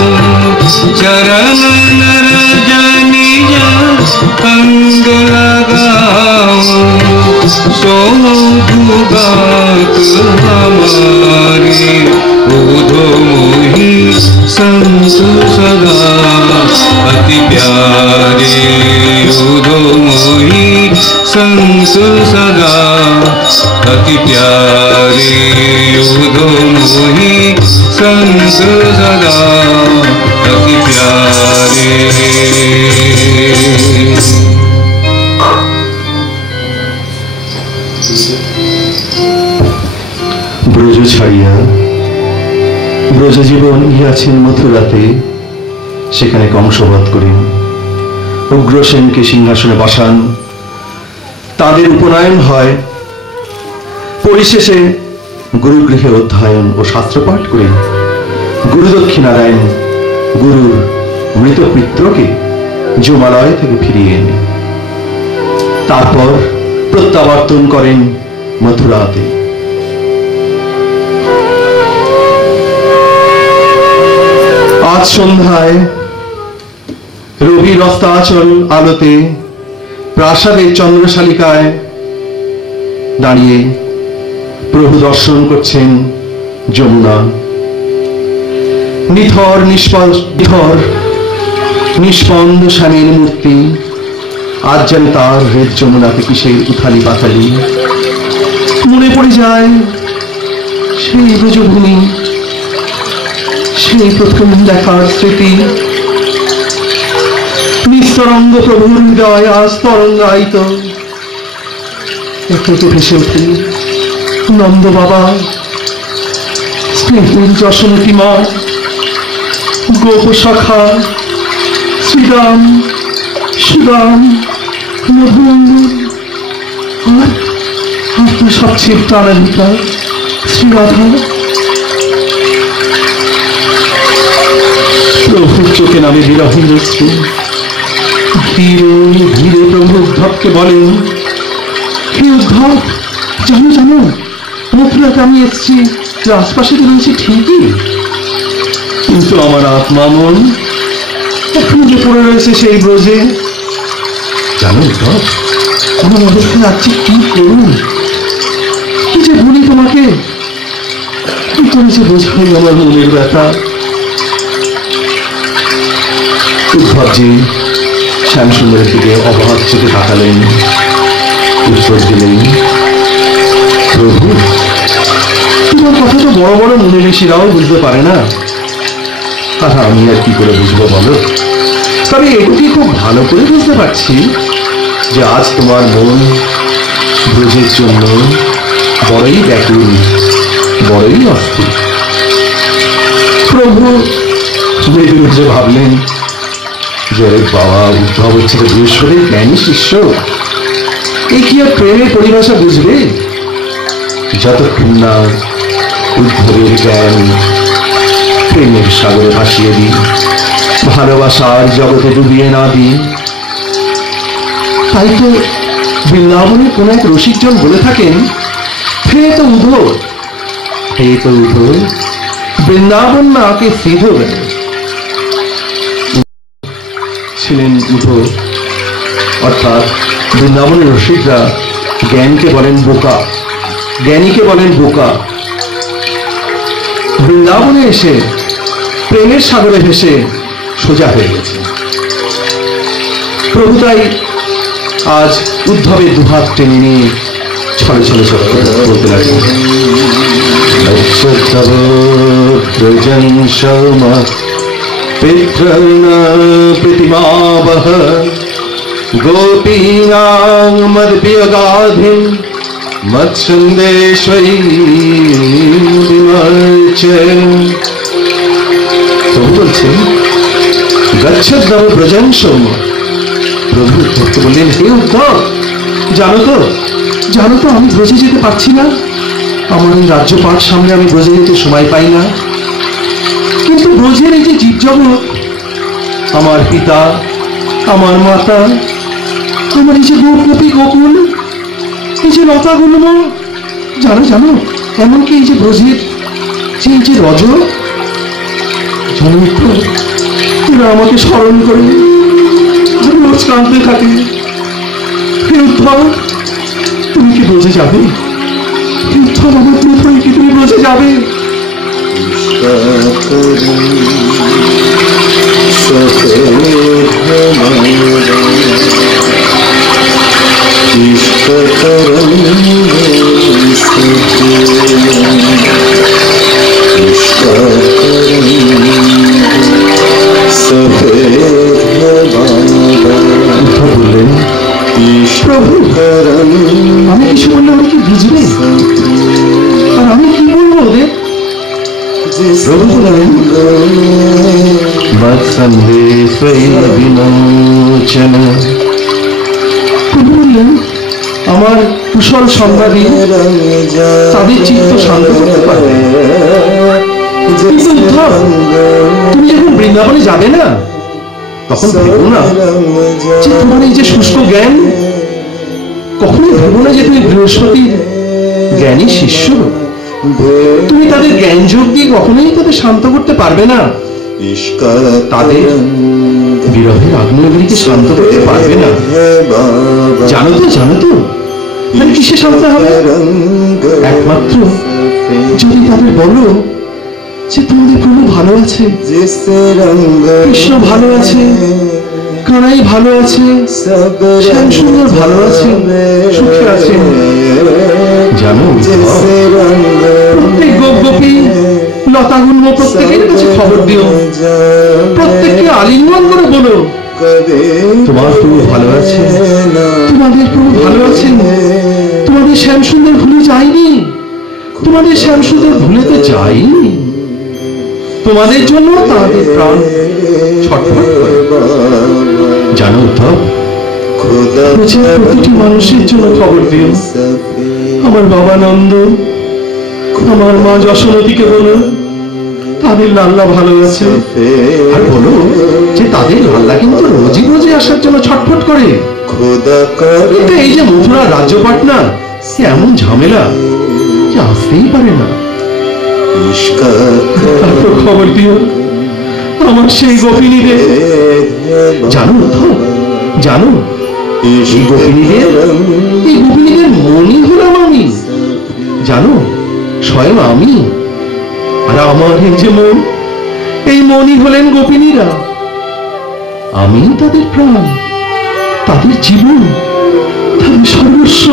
चरणन रजनिज अंग लगाऊं, सोधुगात हमारी, बोधो मोही संत सदा अति प्यारे, बोधो मोही संत सदा अति प्यारे, बोधो मोही संत सदा अति प्यारे। ব্রজ ছাড়িয়া ব্রজজীবন ইহাছেন মথুরাতে, সেখানে কংসবধ করেন, উগ্রসেনকে সিংহাসনে বসান, তাদের উপনয়ন হয়, পরিশেষে গুরুগৃহে অধ্যয়ন ও শাস্ত্রপাঠ করেন, গুরুদক্ষিণা দেন, গুরুর মৃত পিত্রকে যমালয় থেকে ফিরিয়ে এনে তারপর প্রত্যাবর্তন করেন মথুরাতে। আজ সন্ধ্যায় রবির অস্তাচল আলোতে প্রাসাদের চন্দ্রশালিকায় দাঁড়িয়ে প্রভু দর্শন করছেন যমুনা। নিথর নিষ্পন্দ স্বামীর মূর্তি, আজ যেন তার হৃদ যমুনাতে কিসের উথালি পাথালি। মনে পড়ে যায় সেই ব্রজভূমি, সেই প্রথম দেখার স্মৃতি। নিস্তরঙ্গ প্রভুর হৃদয় আজ তরঙ্গায়িত। একে ভেসে উঠে নন্দ বাবা, স্নেহের যশোমতী মা, গোপ সখা, শ্রীরাম, সুরাম, মধুমঙ্গল, আর সবচেয়ে প্রাণাধিকা শ্রীরাধা। প্রভুর চোখে নামে বিরহীন শ্রী। ধীরে ধীরে প্রভু উদ্ধবকে বলেন, হে উদ্ধব, জানো জানো মথুরাতে আমি এসছি, আশপাশে তো রয়েছে ঠিকই, কিন্তু আমার আত্মা মন এখনো যে পড়ে রয়েছে সেই ব্রজে। জানো উদ্ধব, আমার অবস্থা আজকে কি করুন, কি যে বলি তোমাকে, কি করেছে বোঝাই আমার মনের ব্যথা। উদ্ধবজি শ্যামসুন্দরের দিকে অবাক চোখে তাকালেন, উত্তর দিলেন, প্রভু তোমার কথা তো বড় বড় মুনি ঋষিরাও বুঝতে পারে না, তাহা আমি আর কি করে বুঝবো বলো। তবে এটুকুই খুব ভালো করে বুঝতে পারছি যে আজ তোমার মন ব্রজের জন্য বড়ই ব্যাকুল, বড়ই অস্থির। প্রভু মৃদুরূপে ভাবলেন যে বাবা, উদ্ধব হচ্ছে বৃহস্পতির জ্ঞানী শিষ্য, এই কি আর প্রেমের পরিভাষা বুঝবে? যতক্ষণ না উদ্ধবের জ্ঞান প্রেমের সাগরে ভাসিয়ে দিই, ভালোবাসার জগতে ডুবিয়ে না দিই। তাই তো বৃন্দাবনের কোন এক রসিকজন বলে থাকেন, হে তো উদ্ধব, হে তো উদ্ধব, বৃন্দাবন না আকে সিধো গেল। ছিলেন উদ্ধব, অর্থাৎ বৃন্দাবনের রসিকরা জ্ঞানকে বলেন বোকা, জ্ঞানীকে বলেন বোকা। বৃন্দাবনে এসে প্রেমের সাগরে ভেসে সোজা হয়ে গেছে। প্রভু তাই আজ উদ্ধবের দুহাত টেনে নিয়ে ছলে ছলে ছলে বলতে লাগলেন, প্রীতিমাবহ গোপীনাং মদপিয়গাধিম মৎসন্দেশ্বরী বিমর্চন। প্রভু বলছেন, গচ্ছদ্দম ব্রজং সৌম। প্রভু উদ্ধবকে বললেন, হে উদ্ধব, জানো তো আমি ব্রজে যেতে পারছি না, আমার এই রাজ্যপাঠ সামনে আমি ব্রজে যেতে সময় পাই না। কিন্তু ব্রজের এই যে জীবজগৎ, আমার পিতা, আমার মাতা, আমার এই যে গোপী গোকুল, এই যে লতা গুল্ম, জানো এমনকি এই যে ব্রজের এই যে রজ, জানো তো এরা আমাকে স্মরণ করে রোজ কাঁদতে থাকে। হে উদ্ধব, তুমি কি ব্রজে যাবে? হে উদ্ধব, আমার দুধ হয়ে কি তুমি ব্রজে যাবে? বললেন, প্রভু আমি কিছু বললে ওরা কি বুঝবে, আর আমি কি বলবো ওদের? প্রভু বললেন, সন্দেশে বিমোচন। বললেন আমার কুশল সংবাদ দিয়ে তাদের চিত্ত শান্ত করতে পারবে। কিন্তু উদ্ধব, তুমি যখন বৃন্দাবনে যাবে না তখন ভেবো না যে তোমার এই যে শুষ্ক জ্ঞান, কখনোই ভেবো না যে তুমি বৃহস্পতির জ্ঞানী শিষ্য। তুমি তাদের জ্ঞান যোগ দিয়ে কখনোই তাদের শান্ত করতে পারবে না, তাদের বিরহের আগ্নেয়গিরিকে শান্ত করতে পারবে না। জানো তো মানে কিসে শান্ত হবে? একমাত্র যদি তাদের বলো যে তোমাদের প্রভু ভালো আছে, কৃষ্ণ ভালো আছে, কানাই ভালো আছে, শ্যাম সুন্দর ভালো আছে, সুখে আছে। জানো প্রত্যেক গোপী লতাগুল্ম প্রত্যেকের কাছে খবর দিও, প্রত্যেককে আলিঙ্গন করে বলো তোমার প্রভু ভালো আছে, তোমাদের প্রভু ভালো আছেন, তোমাদের শ্যাম সুন্দর ভুলে যায়নি, তোমাদের শ্যাম সুন্দর ভুলেতে যায়নি। তোমাদের জন্য তাদের প্রাণ ছটফট করে। জানো উদ্ধব, প্রতিটি মানুষের জন্য খবর দিও। আমার বাবা নন্দ, আমার মা যশোমতীকে বলো তাদের লাল্লা ভালো আছে, আর বলো যে তাদের লাল্লা কিন্তু রোজই আসার জন্য ছটফট করে। কিন্তু এই যে মথুরা রাজ্যপাট না, এমন ঝামেলা যে আসতেই পারে না। খবর দিও আমার সেই গোপিনীদের। জানো উদ্ধব, জানো এই গোপিনীদের মনি হলাম আমি। জানো স্বয়ং আমি, আর আমার এই যে মন, এই মনি হলেন গোপিনীরা। আমি তাদের প্রাণ, তাদের জীবন, তাদের সর্বস্ব।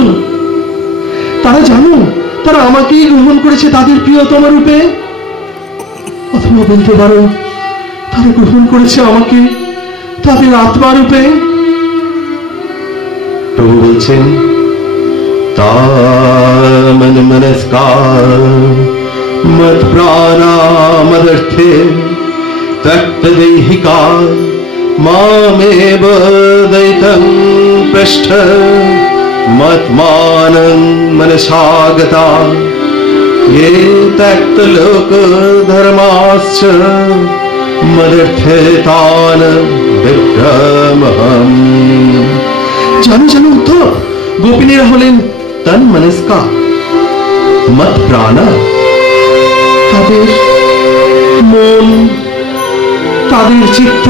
তারা জানো তারা আমাকেই গ্রহণ করেছে তাদের প্রিয়তম রূপে, অথবা বলতে পারো তারা গ্রহণ করেছে আমাকে তাদের আত্মা রূপে। প্রভু বলছেন তামন মনস্কার মত প্রাণা মদর্থে তক্ত দেহিকা মামেব দৈতং পৃষ্ঠ মতমানং মনসাগতা ये त्यक्त लोक धर्माश्च मदर्थे तान विभ्रमहम्। জানো উদ্ধব, গোপিনীরা হলেন তন মনস্কা মত প্রাণা। তাদের মন, তাদের চিত্ত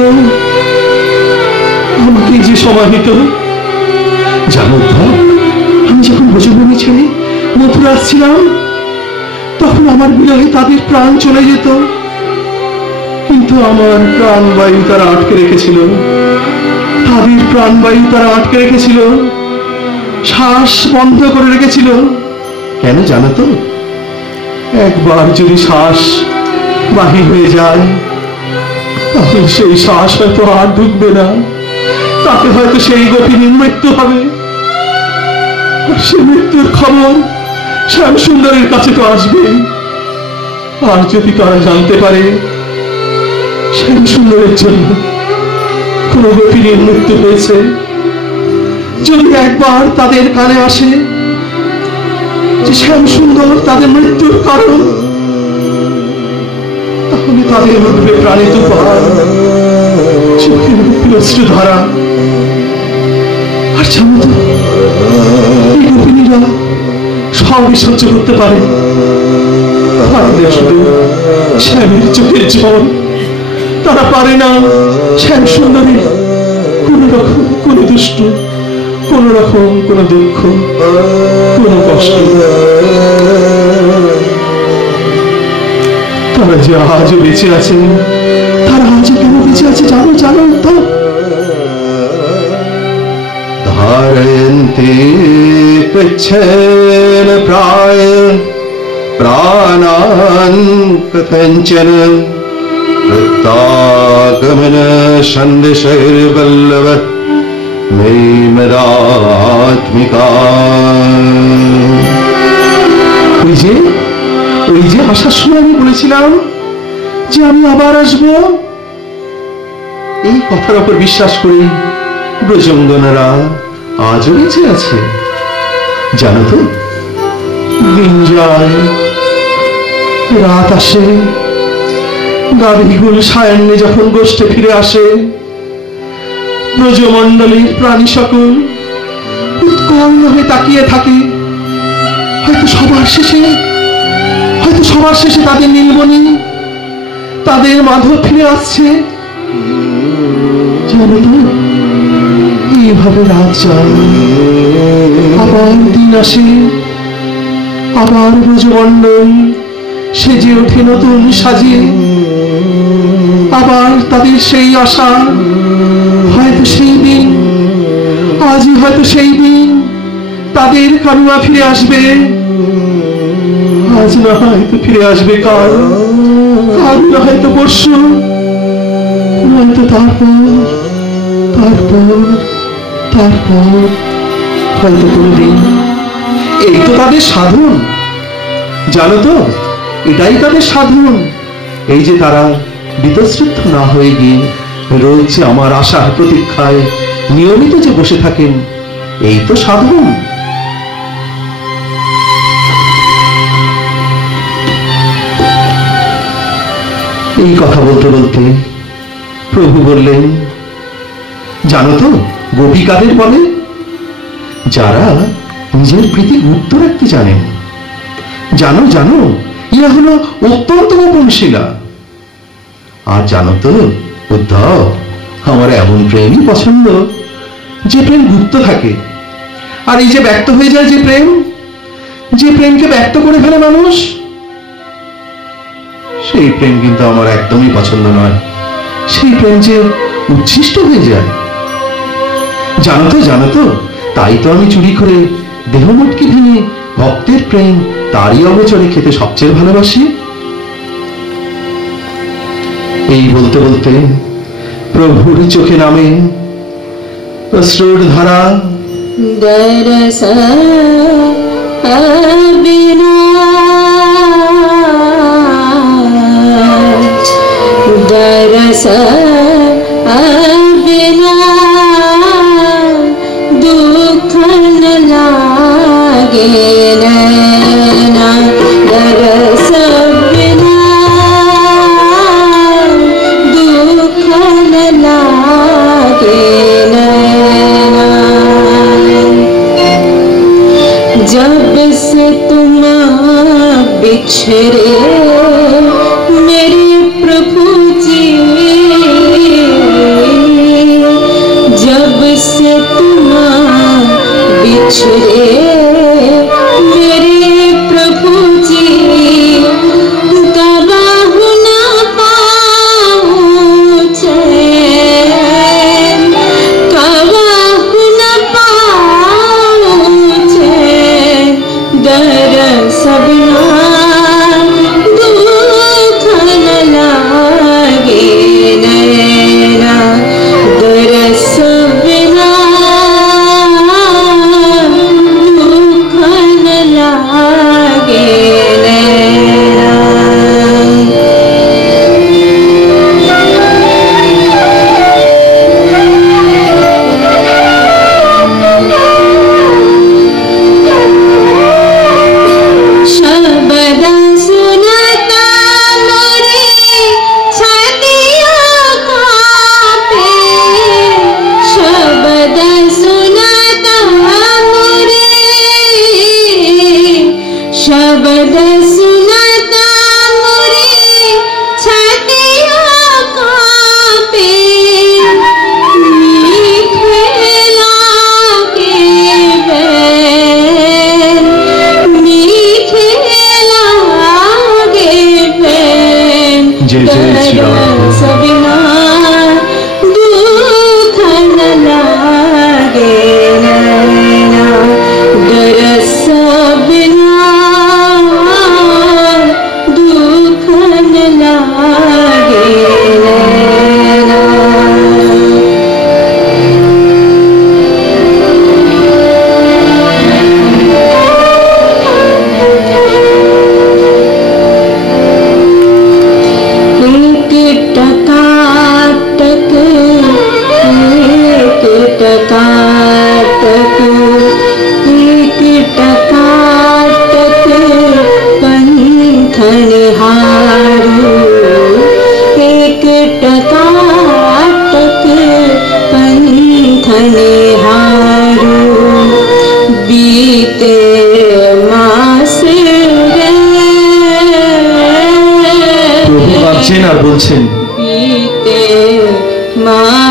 আমাকে যে সমাহিত। জানো উদ্ধব, আমি যখন ব্রজভূমি ছেড়ে মথুরা আসছিলাম তখন আমার বিরহে তাদের প্রাণ চলে যেত, কিন্তু আমার প্রাণবায়ু তারা আটকে রেখেছিল, তাদের প্রাণবায়ু তারা আটকে রেখেছিল, শ্বাস বন্ধ করে রেখেছিল। কেন জানো তো? একবার যদি শ্বাস বাহির হয়ে যায় তাহলে সেই শ্বাস হয়তো আর ঢুকবে না, তাতে হয়তো সেই গোপিনীর মৃত্যু হবে। সে মৃত্যুর খবর শ্যাম সুন্দরের কাছে তো আসবে। আর যদি তারা জানতে পারে শ্যাম সুন্দরের জন্য কোন গোপিনীর মৃত্যু হয়েছে, যদি একবার তাদের কানে আসে যে শ্যাম সুন্দর তাদের মৃত্যুর কারণ, তাহলে তাদের উঠবে প্রাণিত পাহাড়, চোখের অশ্রুধারা। আর জানো তো এই গোপিনীরা সবই সহ্য করতে পারে, পারলে শুধু শ্যামের চোখের জল। তারা পারে না শ্যাম সুন্দরী কোন রকম কোন দুষ্ট, কোন রকম কোন দুঃখ, কোন কষ্ট। তারা যে আজও বেঁচে আছে, তারা আজও কেন বেঁচে আছে জানো তো? ধারয়ন্তে পৃচ্ছেন প্রায় প্রাণান কথঞ্চন वृत्तागमन सन्देशैर्वल्लभ नैमदात्मिका। ওই যে আসার সময় আমি বলেছিলাম যে আমি আবার আসবো, এই কথার উপর বিশ্বাস করি ব্রজঙ্গনারা আজও বেঁচে আছে। জানো তো, দিন যায়, রাত আসে, গাভীগুল সায়ান্নে যখন গোষ্ঠে ফিরে আসে, ব্রজমণ্ডলীর প্রাণী সকল উৎকণ্ঠ হয়ে তাকিয়ে থাকে। হয়তো সবার শেষে তাদের নীলমণি, তাদের মাধব ফিরে আসছে। জানো তো, এইভাবে রাত যায়, আবার দিন আসে, আবার ব্রজমণ্ডল সেজে ওঠে নতুন সাজে। আবার তাদের সেই আশা, হয়তো সেই দিন, আজই হয়তো সেই দিন তাদের কানুয়া ফিরে আসবে। আজ না হয়তো ফিরে আসবে কাল, কাল না হয়তো পরশু, নয়তো তারপর হয়তো কোনদিন। এই তো তাদের সাধন, জানো তো, এটাই তাদের সাধন। এই যে তারা বীতশ্রদ্ধ না হয়ে গিয়ে রোজ যে আমার আশার প্রতীক্ষায় নিয়মিত যে বসে থাকেন, এই তো সাধন। এই কথা বলতে বলতে প্রভু বললেন, জানো তো গোপী কাদের বলে? যারা নিজের প্রীতি গুপ্ত রাখতে জানেন। জানো জানো, এরা হলো অত্যন্ত গোপনশীলা। আর জানো তো উদ্ধব, আমার এমন প্রেমই পছন্দ যে প্রেম গুপ্ত থাকে। আর এই যে ব্যক্ত হয়ে যায় যে প্রেম, যে প্রেমকে ব্যক্ত করে ফেলে মানুষ, সেই প্রেম কিন্তু আমার একদমই পছন্দ নয়। সেই প্রেম যে উচ্ছিষ্ট হয়ে যায়। জানো তো, তাই তো আমি চুরি করে দেহমটকে ভেঙে ভক্তের প্রেম তারই অগোচরে খেতে সবচেয়ে ভালোবাসি। এই বলতে বলতে প্রভুর চোখে নামে অশ্রুর ধারা। দরসা বিনা दरसा बिना दुख न लागे नैना, दरसा बिना दुख न लागे नैना। जब से तुम बिछड़े मेरे प्रभु जी, जब से तुम बिछड़े मेरे प्रभु जी, गवाह न पाऊं चैन, गवाह न पाऊं चैन। दरस बिना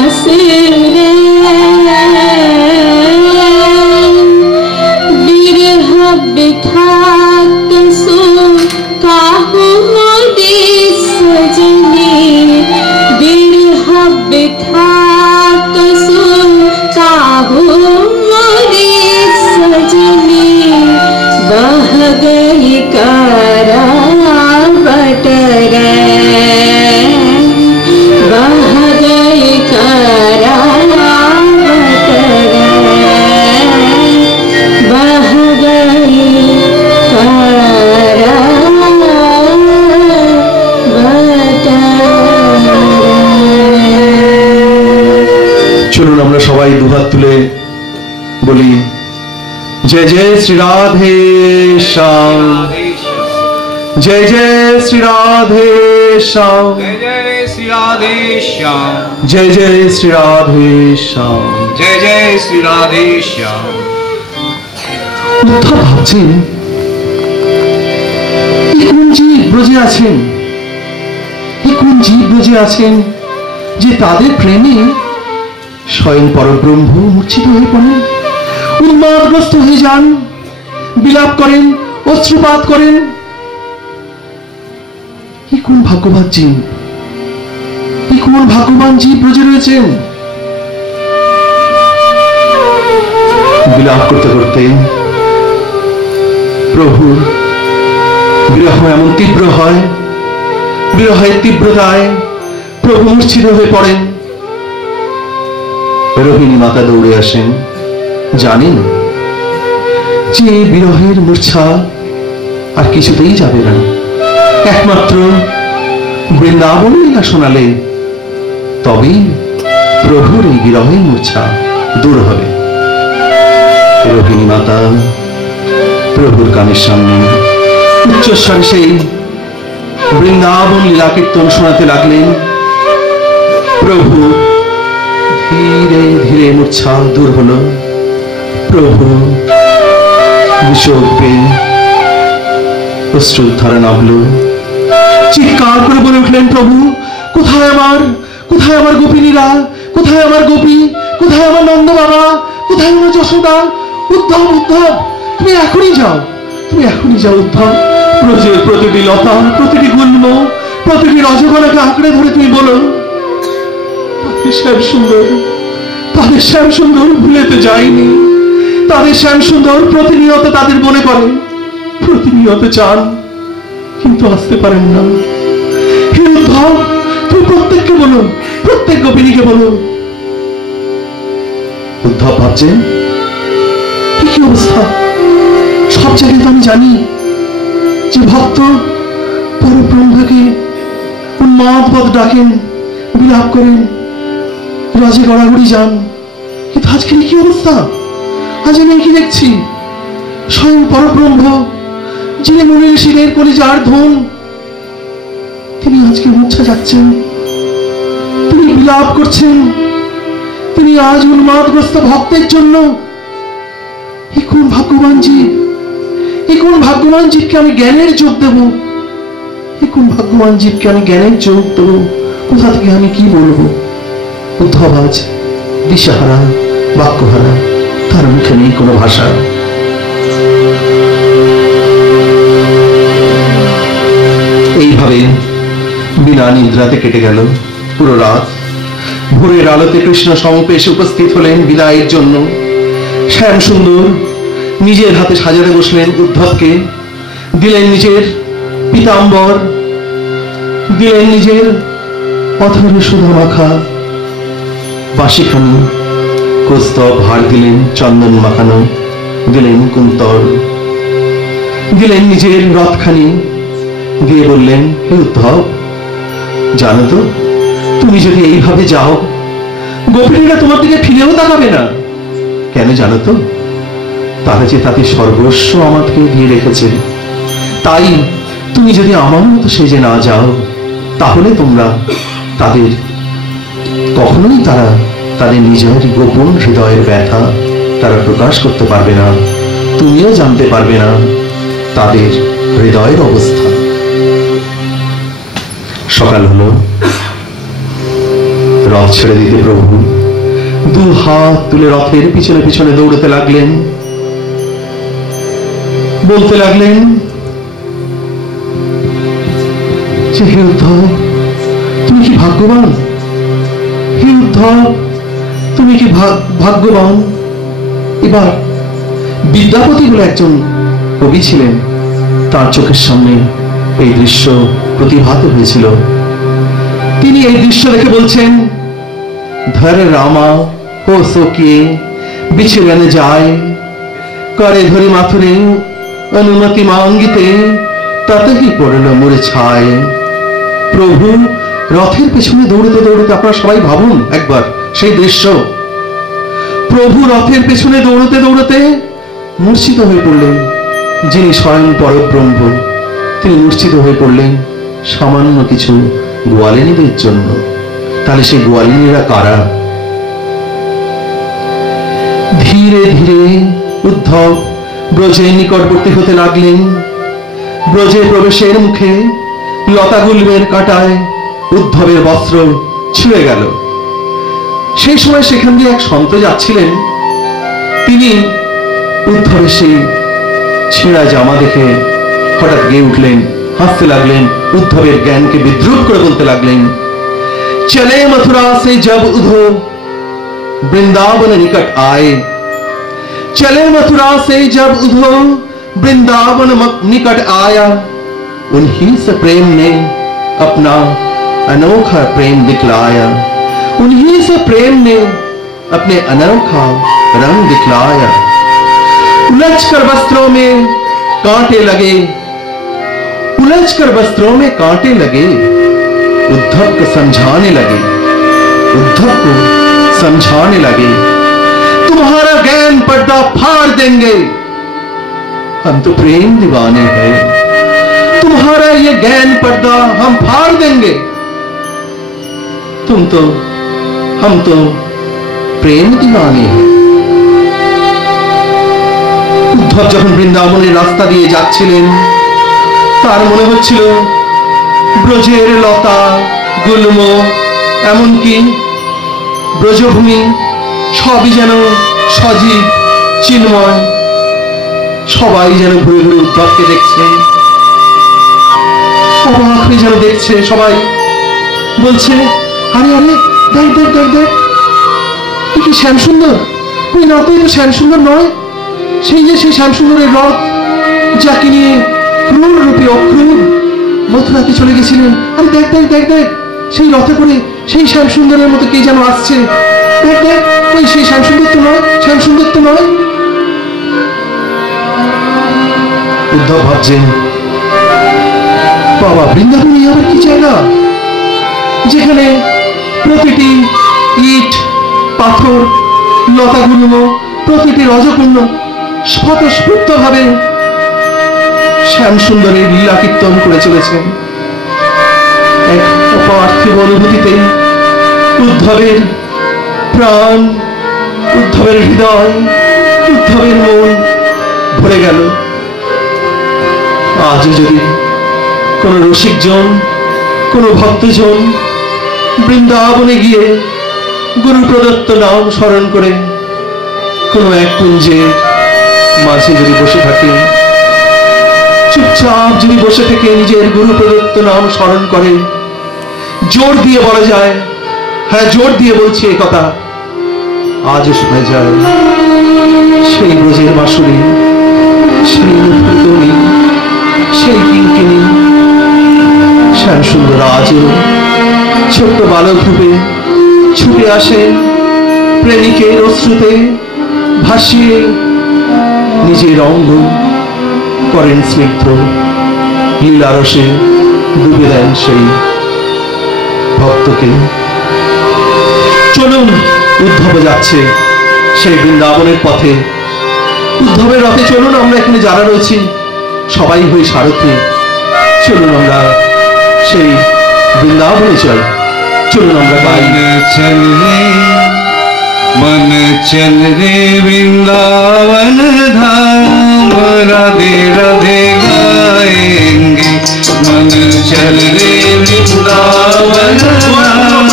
पास रे बिरह बिठात सो काहू मोदी सजनी बिरह बिठात सो काहू मोदी सजनी बह गई कारा बटर बह गई कारा बटर बह गई कारा बटर। চলুন আমরা সবাই দুহাত তুলে বলি जय जय श्री राधे श्याम जय जय श्री राधे श्याम जय जय श्री राधे श्याम जय जय श्री राधे श्याम जय जय श्री राधे श्याम। উদ্ধব ভাবছেন কোন জীব ব্রজে আছেন কোন জীব ব্রজে আছেন যে তাদের প্রেমে স্বয়ং পরব্রহ্ম মূর্ছিত হয়ে পড়েন উন্মাদগ্রস্ত হয়ে যান বিলাপ করেন অশ্রুপাত করেন কোন ভাগ্যবান জীব কোন ভাগ্যবান জীব ব্রজে রয়েছেন বিলাপ করতে করতে প্রভুর বিরহ এমন তীব্র হয় বিরহের তীব্রতায় প্রভু মূর্ছিত হয়ে পড়েন রোহিণী মাতা দৌড়ে আসেন জানেন যে বিরহের মূর্ছা আর কিছুতেই যাবে না একমাত্র বৃন্দাবন লীলা শোনালে তবেই প্রভুর এই বিরহের মূর্ছা দূর হবে রোহিণী মাতা প্রভুর কানের সামনে উচ্চস্বরে সেই বৃন্দাবন লীলা কীর্তন শোনাতে লাগলেন প্রভু ধীরে ধীরে মূর্ছা দূর হলো প্রভু বিষোপে অশ্রুধারা নামল চিৎকার করে বলে উঠলেন প্রভু কোথায় আমার গোপিনীরা কোথায় আমার গোপী কোথায় আমার নন্দ বাবা কোথায় আমার যশোদা উদ্ধব উদ্ধব তুমি এখনই যাও উদ্ধব ব্রজের প্রতিটি লতা প্রতিটি গুল্ম প্রতিটি রজগণাকে আঁকড়ে ধরে তুমি বলো তাদের শ্যাম সুন্দর ভুলে তো যায়নি তাদের শ্যাম সুন্দর প্রতিনিয়ত তাদের মনে পড়ে প্রতিনিয়ত চান কিন্তু আসতে পারেন না হে উদ্ধব তুমি প্রত্যেককে বলো প্রত্যেক গোপিনীকে বলো উদ্ধব ভাবছেন কি অবস্থা সব জায়গায় আমি জানি যে ভক্ত পরব্রহ্মকে উন্মাদবৎ ডাকেন বিলাপ করেন রাজে গড়াগড়ি যান কিন্তু আজকে কি অবস্থা আজ আমি কি দেখছি স্বয়ং পরব্রহ্ম যিনি মুনি ঋষিদের কলিজার ধন তিনি আজকে মূর্ছা যাচ্ছেন তিনি বিলাপ করছেন তিনি আজ উন্মাদগ্রস্ত ভক্তের জন্য কোন ভাগ্যবান জীবকে আমি জ্ঞানের যোগ দেব কোন ভাগ্যবান জীবকে আমি জ্ঞানের যোগ দেব কোথা থেকে আমি কি বলবো উদ্ধব আজ দিশাহারা বাক্যহারা তার মুখে নেই কোনো ভাষা এইভাবে বিনা নিদ্রাতে কেটে গেল পুরো রাত ভোরের আলোতে কৃষ্ণ সংপেশে উপস্থিত হলেন বিদায়ের জন্য শ্যাম সুন্দর নিজের হাতে সাজাতে বসলেন উদ্ধবকে দিলেন নিজের পীতাম্বর দিলেন নিজের অথর সুধা মাখা বাসিখানি কস্তব হার দিলেন চন্দন মাখানো দিলেন কুন্তর দিলেন নিজের রথখানি দিয়ে বললেন হে উদ্ধব জানো তো তুমি যদি এইভাবে যাও গোপিনীরা তোমার দিকে ফিরেও তাকাবে না কেন জানো তো তারা যে তাদের সর্বস্ব আমাকে দিয়ে রেখেছে তাই তুমি যদি আমার মতো সেজে না যাও তাহলে তোমরা তাদের কখনোই তাদের নিজের গোপন হৃদয়ের ব্যথা তারা প্রকাশ করতে পারবে না তুমিও জানতে পারবে না তাদের হৃদয়ের অবস্থা সকাল হলো রথ ছেড়ে দিতে প্রভু দু হাত তুলে রথের পিছনে পিছনে দৌড়তে লাগলেন, বলতে লাগলেন যে হে উদ্ধব, তুমি কি ভাগ্যবান, হে উদ্ধব তুমি কি ভাগ্যবান। এবার বিদ্যাপতি বলে একজন কবি ছিলেন, তার চোখের সামনে এই দৃশ্য প্রতিভাত হয়েছিল। তিনি এই দৃশ্য দেখে বলছেন, ধরে রামা ও সকিয়ে বিছড়ানে যায়, করে ধরি মাথুরে অনুমতি মাঙ্গিতে, তাতে কি পড়ল মোরে ছায়। প্রভু রথের পেছনে দৌড়তে দৌড়তে, আপনারা সবাই ভাবুন একবার সেই দৃশ্য, প্রভু রথের পেছনে দৌড়তে দৌড়তে মূর্ছিত হয়ে পড়লেন। যিনি স্বয়ং পরব্রহ্ম, তিনি মূর্ছিত হয়ে পড়লেন সামান্য কিছু গোয়ালিনীদের জন্য। তাহলে সেই গোয়ালিনীরা কারা? ধীরে ধীরে উদ্ধব ব্রজের নিকটবর্তী হতে লাগলেন। ব্রজে প্রবেশের মুখে লতাগুল্মের কাঁটায় উদ্ধবের বস্ত্র ছিঁড়ে গেল। সেই সময় সেখান দিয়ে এক সন্ত যাচ্ছিলেন, তিনি উদ্ধবের সেই ছেঁড়া জামা দেখে হঠাৎ গেয়ে উঠলেন, হাসতে লাগলেন, উদ্ধবের জ্ঞানকে বিদ্রুপ করে বলতে লাগলেন, চলে मथुरा से जब उद्धव वृंदावन निकट आए, चले मथुरा से जब उद्धव वृंदावन निकट आया, उन्हीं से प्रेम ने अपना अनोखा प्रेम दिखलाया, उन्हीं से प्रेम ने अपने अनोखा रंग दिखलाया। उलझकर वस्त्रों में कांटे लगे, उलझकर वस्त्रों में कांटे लगे, उद्धव को समझाने लगे, उद्धव को समझाने लगे, तुम्हारा ज्ञान पर्दा फाड़ देंगे, हम तो प्रेम दीवाने हैं, तुम्हारा ये ज्ञान पर्दा हम फाड़ देंगे, हम तो प्रेम दीवाने हैं। উদ্ধব যখন বৃন্দাবনের রাস্তা দিয়ে যাচ্ছিলেন, তার মনে হচ্ছিল ব্রজের লতা গুল্ম, এমনকি ব্রজভূমি সবই যেন সজীব চিন্ময়, সবাই যেন ঘুরে ঘুরে উদ্ধবকে দেখছে, অবাক হয়ে যেন দেখছে। সবাই বলছে, আরে আরে দেখ দেখ দেখ দেখ, কি শ্যাম সুন্দর, ওই না তো শ্যাম সুন্দর নয়, সেই যে সেই শ্যাম সুন্দরের রথ, যাকে নিয়ে ক্রূর রূপে অক্রূর মথুরাতে চলে গেছিলেন। আরে দেখ দেখ দেখ দেখ, সেই রথে করে সেই শ্যাম সুন্দরের মতো কে যেন আসছে, দেখ দেখ, ওই সেই শ্যাম সুন্দর তো নয়, শ্যাম সুন্দর তো নয়। উদ্ধব ভাবছেন, বাবা বৃন্দাবন আবার কি জায়গা, যেখানে প্রতিটি ইট পাথর লতাগুল্ম, প্রতিটি রজকুণ্ড স্বতঃস্ফূর্ত ভাবে শ্যাম সুন্দরের লীলা কীর্তন করে চলেছেন। এক অপার্থিব অনুভূতিতে উদ্ধবের প্রাণ, উদ্ধবের হৃদয়, উদ্ধবের মন ভরে গেল। আজও যদি কোন রসিকজন, কোন ভক্তজন বৃন্দাবনে গিয়ে গুরু প্রদত্ত নাম স্মরণ করে কোন এক কুঞ্জে মাঝে যদি বসে থাকে, চুপচাপ যদি বসে থেকে নিজের গুরু প্রদত্ত নাম স্মরণ করে, জোর দিয়ে বলা যায়, হ্যাঁ জোর দিয়ে বলছি এই কথা, আজও শোনা যায় সেই ব্রজের বাঁশুরি, সেই ফুলতনি, সেই কিঙ্কিনি, শ্যাম সুন্দর আজও ছোট্ট বালক রূপে ছুটে আসে প্রেমিকের অশ্রুতে ভাসিয়ে নিজের অঙ্গ করেন স্নিগ্ধ, লীলারসে ডুবে দেন সেই ভক্তকে। চলুন, উদ্ধব যাচ্ছে সেই বৃন্দাবনের পথে, উদ্ধবের রথে চলুন, আমরা এখানে যারা রয়েছি সবাই হই সারথি। চলুন আমরা সেই বৃন্দাবনে চল, চলুন আমরা গাই, चल रे मन चल रे वृंदावन धाम, राधे राधे गाएंगे, मन चल रे वृंदावन धाम,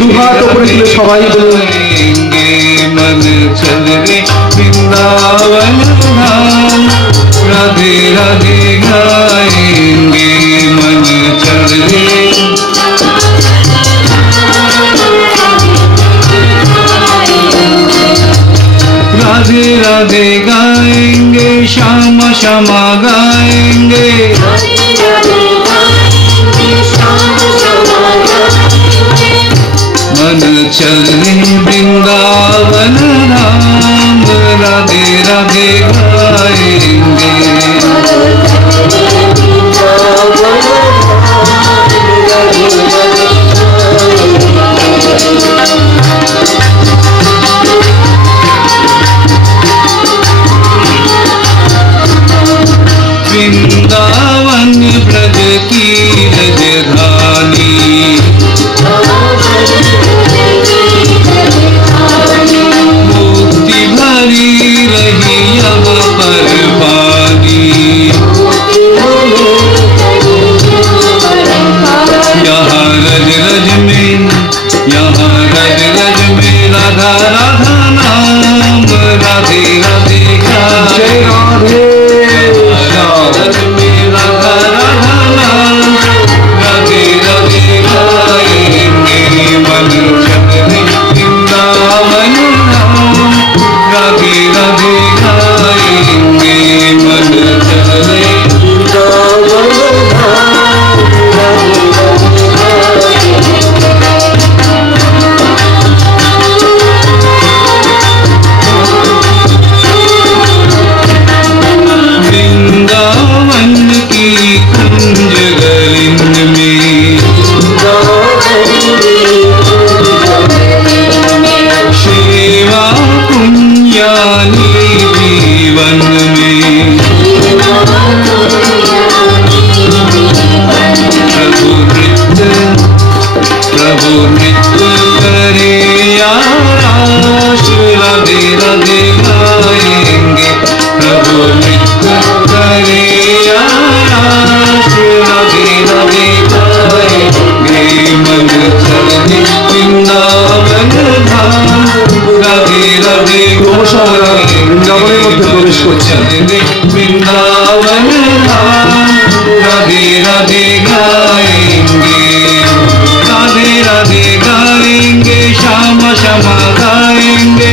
দুহাত উপরে তুলে সবাই বলুন, मन चल रे वृंदावन धाम, राधे राधे गाएंगे मन चल रे। राधे राधे गाएंगे श्यामा श्यामा गाएंगे, मन चल रे वृंदावन धाम, राधे राधे गाएंगे। वृंदावन ब्रज की राजधानी, मुक्ति भरी रही यहाँ पर पानी, यहाँ रज रज में, यहाँ रज रज में राधा राधा नाम, राधे राधे जय राधे रज में राधा राधा नाम, राधे राधे गाएंगे मन चल रे वृंदावन धाम, राधे राधे गाएंगे मन चल रे। वृंदावन की कुंज गलिन में, सेवा पुण्यानी जीवन में, प्रभु नृत्य करे आराश, राधे राधे गाएंगे प्रभु नृत्य करे आराश, राधे राधे गाएंगे मन चल रे वृंदावन धाम, राधे राधे বৃন্দাবনের মধ্যে প্রবেশ করছেন। चल रे वृंदावन धाम, राधे राधे गाएंगे, राधे राधे गाएंगे श्यामा श्यामा गाएंगे,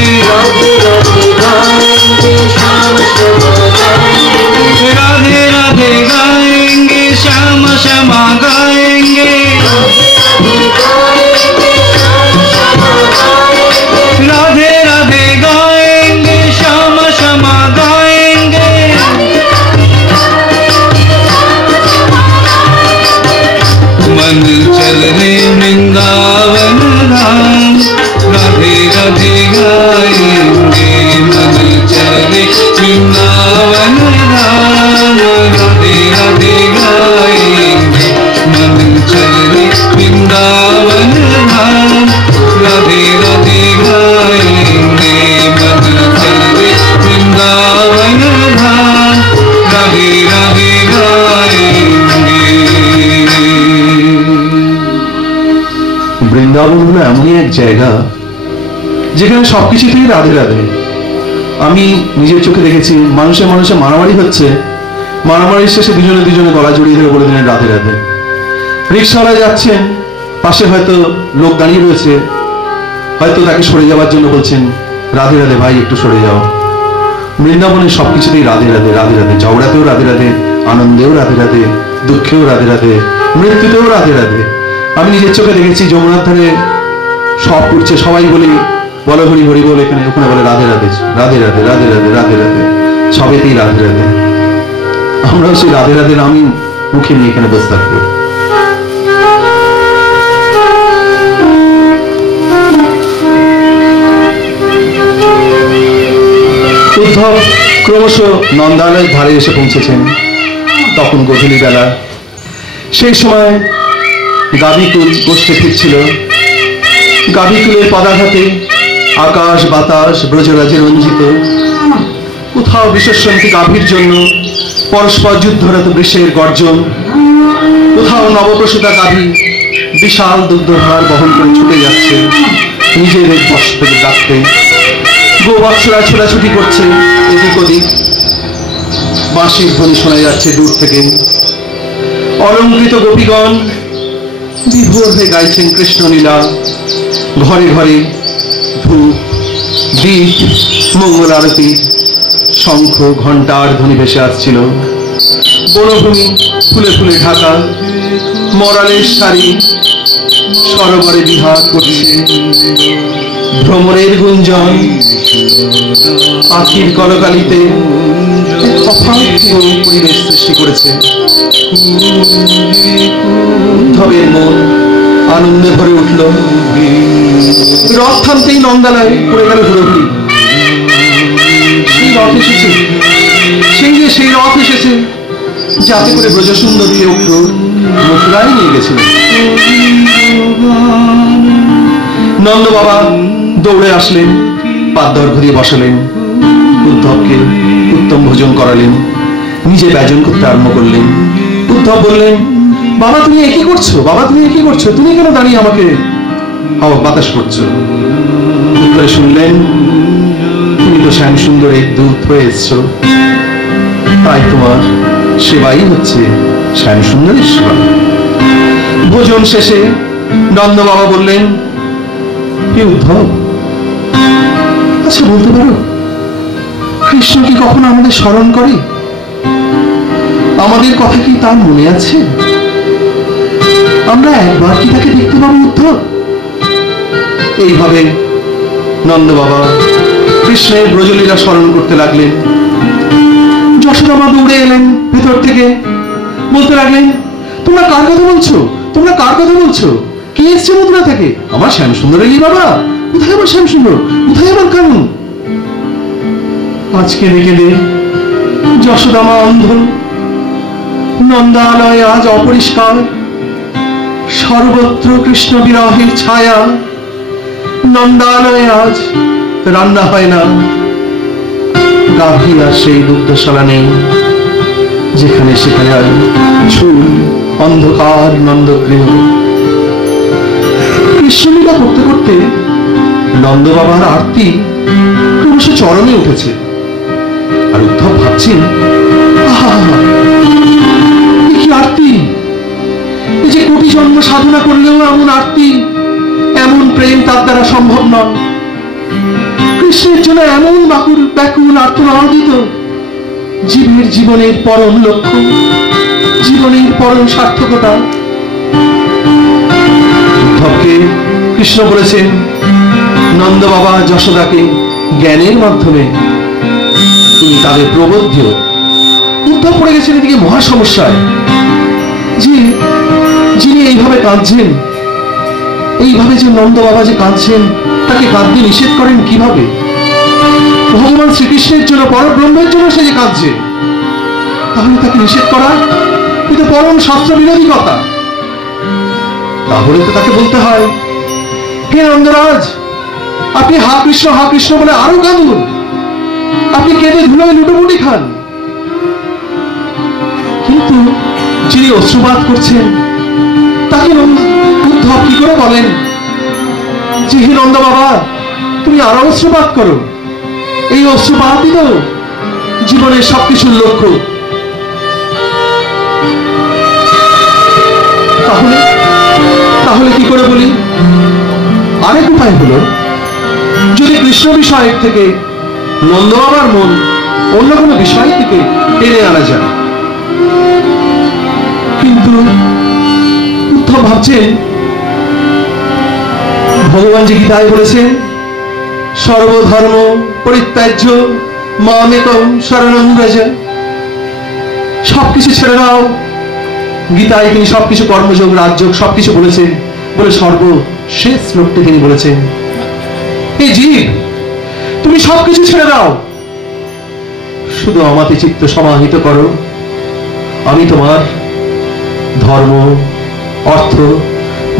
राधे राधे गाएंगे श्यामा श्यामा गाएंगे, राधे राधे गाएंगे श्यामा श्यामा गाएंगे। मन चल रे वृंदावन धाम, राधे राधे गाएंगे मन चल रे वृंदावन धाम, राधे राधे गाएंगे मन चल रे वृंदावन धाम, राधे राधे गाएंगे मन चल रे वृंदावन धाम, राधे राधे गाएंगे। বৃন্দাবন হলো এমনই এক জায়গা যেখানে সবকিছুতেই রাধে রাধে। আমি নিজের চোখে দেখেছি মানুষে মানুষে মারামারি হচ্ছে, মারামারির শেষে দুজনে দুজনে গলা জড়িয়ে ধরে বলে দিলেন রাধে রাধে। রিক্সাওয়ালা যাচ্ছেন, পাশে হয়তো লোক দাঁড়িয়ে রয়েছে, হয়তো তাকে সরে যাওয়ার জন্য বলছেন রাধে রাধে ভাই একটু সরে যাও। বৃন্দাবনের সবকিছুতেই রাধে রাধে, রাধে রাধে, ঝগড়াতেও রাধে রাধে, আনন্দেও রাধে রাধে, দুঃখেও রাধে রাধে, মৃত্যুতেও রাধে রাধে। আমি নিজের চোখে দেখেছি যমুনার ধারে সব উঠছে, সবাই বলি বলো হরি হরি বল, এখানে ওখানে বলে রাধে রাধে, রাধে রাধে, রাধে রাধে, রাধে রাধে, সবেতেই রাধে রাধে। আমরাও সেই রাধে রাধে নামই মুখে নিয়ে এখানে বসে থাকবো। উদ্ধব ক্রমশ নন্দালয়ের ধারে এসে পৌঁছেছেন। তখন গভীর বেলা, সেই সময় গাভীকুল গোষ্ঠে ফিরছিল। গাভীকুলের পদাঘাতে আকাশ বাতাস ব্রজরাজে রঞ্জিত। কোথাও বিশ্বসন্তী গাভীর জন্য পরস্পর যুদ্ধরত বৃষের গর্জন, কোথাও নবপ্রসূতা গাভী বিশাল দুগ্ধহার বহন করে ছুটে যাচ্ছে নিজেদের বৎসকে ডাকতে। গোবৎসরা ছোটাছুটি করছে এদিক ওদিক, বাঁশির ধ্বনি শোনা যাচ্ছে দূর থেকে। অলঙ্কৃত গোপীগণ বিভোর হয়ে গাইছেন কৃষ্ণলীলা। ঘরে ঘরে ধূপ, দীপ, মঙ্গল আরতি, শঙ্খ ঘণ্টার ধ্বনি ভেসে আসছিল। বনভূমি ফুলে ফুলে ঢাকা, মরালের শাড়ি সরোবরে বিহার করছে। ভ্রমরের গুঞ্জন, পাখির কলকালিতে পরিবেশ সৃষ্টি করেছে। উদ্ধবের মন আনন্দে ভরে উঠল। রথ থামতেই নন্দালয় পড়ে গেল হুড়োহুড়ি। সেই রথ এসেছে, সেই রথ এসেছে যাতে করে ব্রজসুন্দরী অক্রূর মথুরায় নিয়ে গেছিল। নন্দ বাবা দৌড়ে আসলেন, পাদ্দর্ঘ দিয়ে বসালেন, উদ্ধবকে উত্তম ভোজন করালেন, নিজে ব্যজন করতে আরম্ভ করলেন। উদ্ধব বললেন, বাবা তুমি একই করছো, বাবা তুমি একই করছো, তুমি কেন দাঁড়িয়ে আমাকে হাওয়া বাতাস করছো? উত্তরে শুনলেন, তুমি তো শ্যাম সুন্দরের দূত হয়ে এসছো, তাই তোমার সেবাই হচ্ছে শ্যাম সুন্দরের সেবা। ভোজন শেষে নন্দ বাবা বললেন, হে উদ্ধব, আচ্ছা বলতে পারো কৃষ্ণ কি কখনো আমাদের স্মরণ করে? আমাদের কথা কি তার মনে আছে? আমরা একবার কি তাকে দেখতে পাবো উদ্ধব? এইভাবে নন্দ বাবা কৃষ্ণের ব্রজলীলা স্মরণ করতে লাগলেন। যশোদা দৌড়ে এলেন ভেতর থেকে, বলতে লাগলেন, তোমরা কার কথা বলছো, তোমরা কার কথা বলছো? কে এসছে মথুরা থেকে? আমার শ্যাম সুন্দর এলি বাবা। কোথায় আমার শ্যাম সুন্দর, কোথায় আমার কানু? আজকে দেখে দে যশোদামা অন্ধ, নন্দালয় আজ অপরিষ্কার, সর্বত্র কৃষ্ণ বিরহের ছায়া। নন্দালয়ে আজ রান্না হয় না, গাভী আর সেই দুগ্ধশালা নেই, যেখানে সেখানে আর ঝুল অন্ধকার নন্দগৃহ। কৃষ্ণলীলা করতে করতে নন্দ বাবার আরতি ক্রমশ চরমে উঠেছে। আর উদ্ধব ভাবছেন, আহা কি আরতি! এই যে কোটি জন্ম সাধনা করলেও এমন আরতি, এমন প্রেম তার দ্বারা সম্ভব নয়। কৃষ্ণের জন্য এমন ব্যাকুল আর্তনাদিত, জীবের জীবনের পরম লক্ষ্য, জীবনের পরম সার্থকতা। উদ্ধবকে কৃষ্ণ বলেছেন, নন্দ বাবা যশোদাকে জ্ঞানের মাধ্যমে তুমি তাদের প্রবোধ্য। উদ্ধব পড়ে গেছেন এদিকে মহা সমস্যায়, যে যিনি এইভাবে কাঁদছেন, এইভাবে যে নন্দ বাবা যে কাঁদছেন, তাকে কাঁদতে নিষেধ করেন কিভাবে? ভগবান শ্রীকৃষ্ণের জন্য, পরব্রহ্মের জন্য সে যে কাঁদছে, তাহলে তাকে নিষেধ করা কিন্তু পরম শাস্ত্র বিরোধী কথা। তাহলে তো তাকে বলতে হয়, হে নন্দরাজ, আপনি হা কৃষ্ণ বলে আরো কাঁদুন, আপনি কেঁদে ধুলোয় লুটোপুটি খান। কিন্তু যিনি অশ্রুপাত করছেন, তাকে উদ্ধব কি করে বলেন যে হে নন্দ বাবা তুমি আরো অশ্রুপাত করো? এই অশ্রুপাতই তো জীবনের সবকিছুর লক্ষ্য। তাহলে কি করে বলি? আরেক উপায় হলো, যদি কৃষ্ণ বিষয়ের থেকে নন্দ বাবার মন অন্য কোনো বিষয় থেকে টেনে আনা যায়। কিন্তু উদ্ধব ভাবছেন, ভগবান যে গীতায় বলেছেন, সর্বধর্ম পরিত্যাজ্য মামেকং শরণং ব্রজ, সবকিছু ছেড়ে দাও। গীতায় তিনি সবকিছু কর্মযোগ, রাজযোগ সবকিছু বলেছেন, বলে সর্বশেষ শ্লোকটি তিনি বলেছেন, হে জীব তুমি সবকিছু ছেড়ে দাও, শুধু আমাতে চিত্ত সমাহিত করো। আমি তোমার ধর্ম, অর্থ,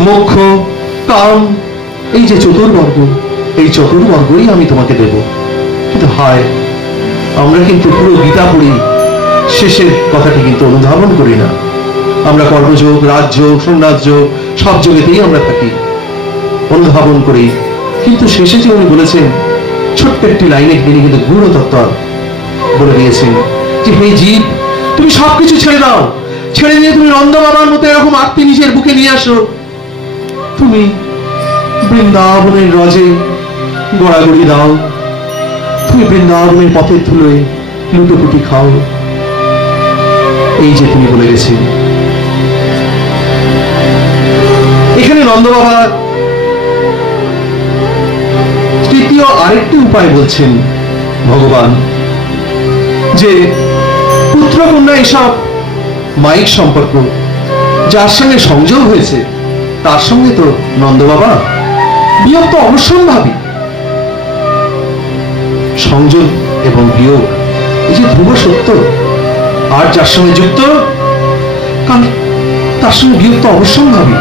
মোক্ষ, কাম, এই যে চতুর্বর্গ, এই চতুর্বর্গই আমি তোমাকে দেব। কিন্তু হায়, আমরা কিন্তু পুরো গীতা পড়ি, শেষের কথাটি কিন্তু অনুধাবন করি না। আমরা কর্মযোগ, রাজযোগ, সন্ন্যাসযোগ, সব জগতেই আমরা থাকি অনুধাবন করি, কিন্তু শেষে যে উনি বলেছেন ছোট্ট একটি লাইনে তিনি কিন্তু গূঢ় তত্ত্ব বলে দিয়েছেন যে হে জীব, তুমি সবকিছু ছেড়ে দাও, ছেড়ে দিয়ে তুমি নন্দ বাবার মতো এরকম আত্মী নিজের বুকে নিয়ে আসো। তুমি বৃন্দাবনের রজে গড়াগড়ি দাও, তুমি বৃন্দাবনের পথের ধুলোয় লুটোপুটি খাও। এই যে তিনি বলে গেছেন। এখানে নন্দ বাবা তৃতীয় আরেকটি উপায় বলছেন ভগবান, যে পুত্র কন্যা এসব মাইক সম্পর্ক যার সঙ্গে সংযোগ হয়েছে তার সঙ্গে তো নন্দ বাবা বিয়োগ তো অবশ্যম্ভাবী। সংযোগ এবং বিয়োগ এই যে ধ্রুব সত্য, আর যার সঙ্গে যুক্ত তার সঙ্গে বিয়োগ তো অবশ্যম্ভাবী।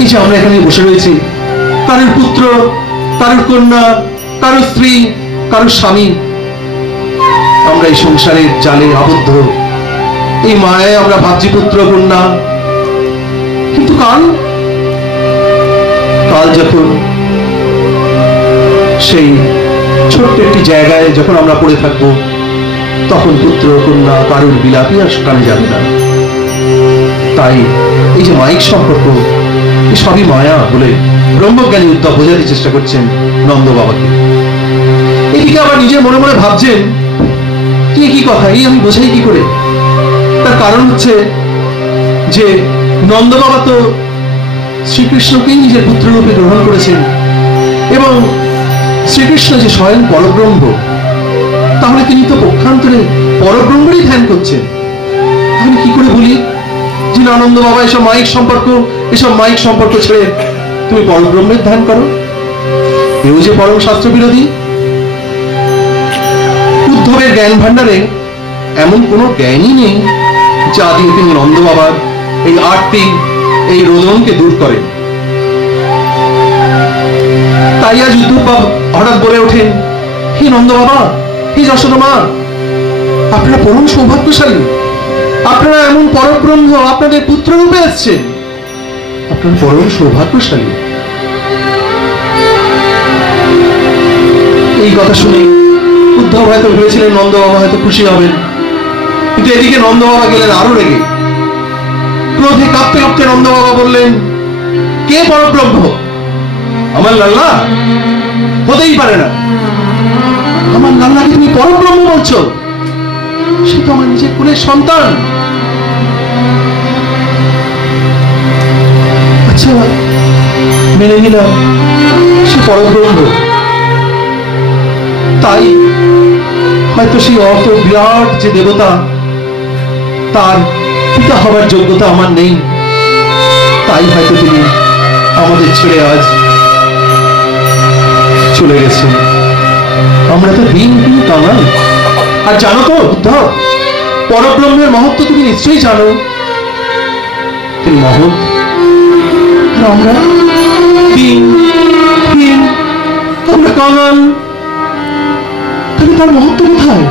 এই যে আমরা এখানে বসে রয়েছি, কারোর পুত্র, কারোর কন্যা, কারোর স্ত্রী, কারোর স্বামী, আমরা এই সংসারের জালে আবদ্ধ, এই মায়ায় আমরা ভাবছি পুত্র কন্যা। কিন্তু কাল যখন সেই ছোট্ট একটি জায়গায় যখন আমরা পড়ে থাকবো, তখন পুত্র কন্যা কারোর বিলাপই আর কানে যাবে না। তাই এই যে মাইক সম্পর্ক সবই মায়া বলে ব্রহ্মজ্ঞানী উদ্ধব বোঝাতে চেষ্টা করছেন নন্দ বাবাকে। এদিকে আবার নিজের মনে মনে ভাবছেন কি কথা, এই আমি বোঝাই কি করে। তার কারণ হচ্ছে যে নন্দ বাবা তো শ্রীকৃষ্ণকেই নিজের পুত্র রূপে গ্রহণ করেছেন, এবং শ্রীকৃষ্ণ যে স্বয়ং পরব্রহ্ম, তাহলে তিনি তো পক্ষান্তরে পরব্রহ্মেরই ধ্যান করছেন। তাহলে কি করে বলি যে নন্দ বাবা এসব মাইক সম্পর্ক ছেড়ে তুমি পরব্রহ্মের ধ্যান করো? এও যে পরম শাস্ত্র বিরোধী। উদ্ধবের জ্ঞান ভাণ্ডারে এমন কোনো জ্ঞানই নেই যা দিয়ে তিনি নন্দ বাবার এই আরতি, এই রোদনকে দূর করেন। তাই আজ উদ্ধব হঠাৎ বলে ওঠেন, হে নন্দ বাবা, হে যশোদা মা, আপনারা পরম সৌভাগ্যশালী, আপনারা এমন পরব্রহ্ম আপনাদের পুত্র রূপে আসছেন, আপনারা পরম সৌভাগ্যশালী। এই কথা শুনে উদ্ধব হয়তো ভেবেছিলেন নন্দ বাবা হয়তো খুশি হবেন, কিন্তু এদিকে নন্দ বাবা গেলেন আরো রেগে। ক্রোধে কাঁপতে কাঁপতে নন্দ বাবা বললেন, কে পরব্রহ্ম? আমার লাল্লা? হতেই পারে না। আমার লাল্লাকে তুমি পরব্রহ্ম বলছো? সে তো আমার নিজের কুলের সন্তান। আচ্ছা, মেনে নিলাম সে পরব্রহ্ম, তাই হয়তো সেই অত বিরাট যে দেবতা, তার পিতা হবার যোগ্যতা আমার নেই, তাই হয়তো তিনি আমাদের ছেড়ে আজ চলে গেছেন। আমরা তো দিন কাঙাল। আর জানো তো উদ্ধব, পরব্রহ্মের মহত্ব তুমি নিশ্চয়ই জানো, তিনি মহৎ, আমরা দিন, আমরা কাঙাল। তাহলে তার মহত্ব কোথায়?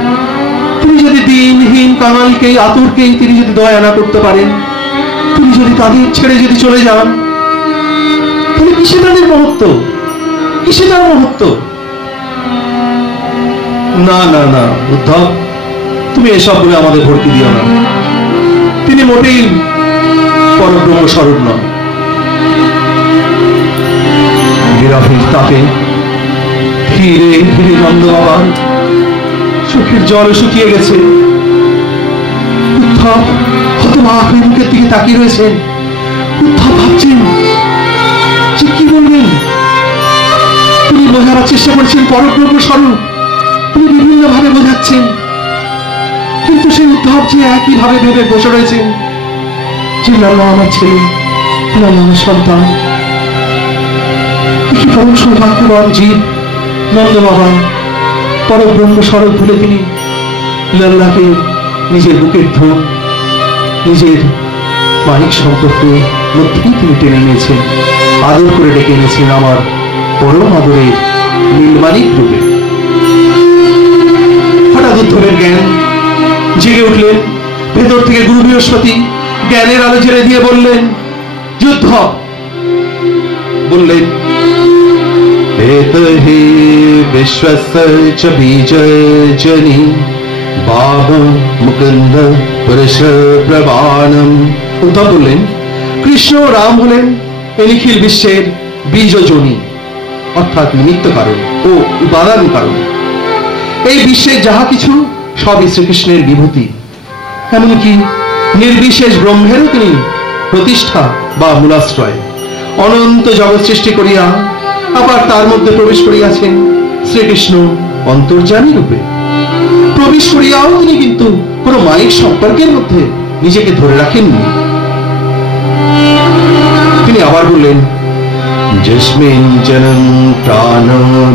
তিনি যদি দিনহীন কাঙালকে, আতুরকেই তিনি যদি দয়া না করতে পারেন, তিনি যদি তাদের ছেড়ে যদি চলে যান, তাহলে কিসে তাদের মহত্ব, কিসে তার মহত্ব? না না না উদ্ধব, তুমি এসব বলে আমাদের ভর্তি দিও না। তিনি মোটেই পরব্রহ্ম স্বরূপ নন। বিরহের তাপে ধীরে ধীরে নন্দ বাবার চোখের জল শুকিয়ে গেছে। উদ্ধব হতবাক হয়ে মুখের দিকে তাকিয়ে রয়েছেন। উদ্ধব ভাবছেন যে কি বলবেন। তিনি বোঝাবার চেষ্টা করছেন পরব্রহ্ম স্বরূপ, তিনি বিভিন্ন ভাবে বোঝাচ্ছেন, কিন্তু সেই উদ্ধব যে একই ভাবে ভেবে বসে রয়েছেন যে লাল্লা আমার ছেলে, লাল্লা আমার সন্তান। কি পরম সৌভাগ্যবান জীব নন্দ বাবা, পরব্রহ্ম স্বরূপ ভুলে তিনি লাল্লাকে নিজের বুকের ধন, নিজের মানিক সম্পর্কের মধ্যেই তিনি টেনে নিয়েছেন, আদর করে ডেকে এনেছেন আমার পরম আদরের নীলমানিক রূপে। হঠাৎ উদ্ধবের জ্ঞান জেগে উঠলেন। ভেতর থেকে গুরু বৃহস্পতি জ্ঞানের আলো ঝেড়ে দিয়ে বললেন, উদ্ধব বললেন, এত হি বিশ্বস্য চ বীজজনি বাব মুকুন্দ পুরুষ প্রবাণম। উদ্ধব বললেন, কৃষ্ণ ও রাম হলেন এই নিখিল বিশ্বের বীজজনী, অর্থাৎ নিমিত্ত কারণ ও উপাদান কারণ। এই বিশ্বের যাহা কিছু সবই শ্রীকৃষ্ণের বিভূতি। এমনকি নির্বিশেষ ব্রহ্মেরও তিনি প্রতিষ্ঠা বা মূলাশ্রয়। অনন্ত জগৎ সৃষ্টি করিয়া আবার তার মধ্যে প্রবেশ করিয়াছেন শ্রীকৃষ্ণ অন্তর্যামী রূপে। প্রবেশ করিয়াও তিনি কিন্তু কোন মায়িক সম্পর্কের মধ্যে নিজেকে ধরে রাখেননি। তিনি আবার বললেন, যস্মিন জনম প্রাণ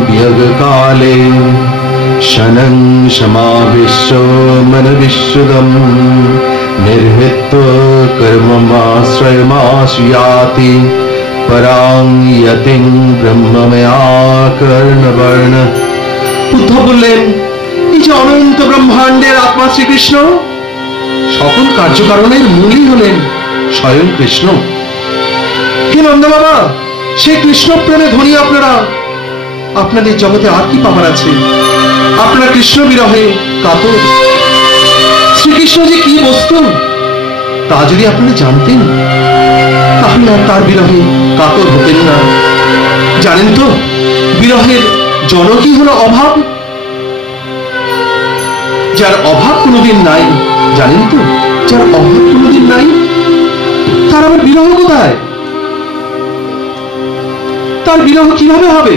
বিয়োগ কালে শনং সমাবিশ্য মন বিশ্বদম নির্হিত কর্মমাশ্রয়মাশ্রয়াতি পরাং যতিং ব্রহ্মময়া কর্ণবর্ণ। উদ্ধব বললেন, এই যে অনন্ত ব্রহ্মাণ্ডের আত্মা শ্রীকৃষ্ণ, সকল কার্যকারণের মূলই হলেন স্বয়ং কৃষ্ণ। হে নন্দ বাবা, সেই কৃষ্ণ প্রেমে ধনী আপনারা। আপনাদের জগতে আর কি পাবার আছে? আপনারা কৃষ্ণ বিরহে কাতর। শ্রীকৃষ্ণ যে কি বস্তু তা যদি আপনারা জানতেন, তাহলে আর তার বিরহে কাতর হতেন না। জানেন তো বিরহের জনকই হলো অভাব। যার অভাব কোনোদিন নাই, জানেন তো যার অভাব কোনোদিন নাই, তার আবার বিরহ কোথায়? তার বিরহ কিভাবে হবে?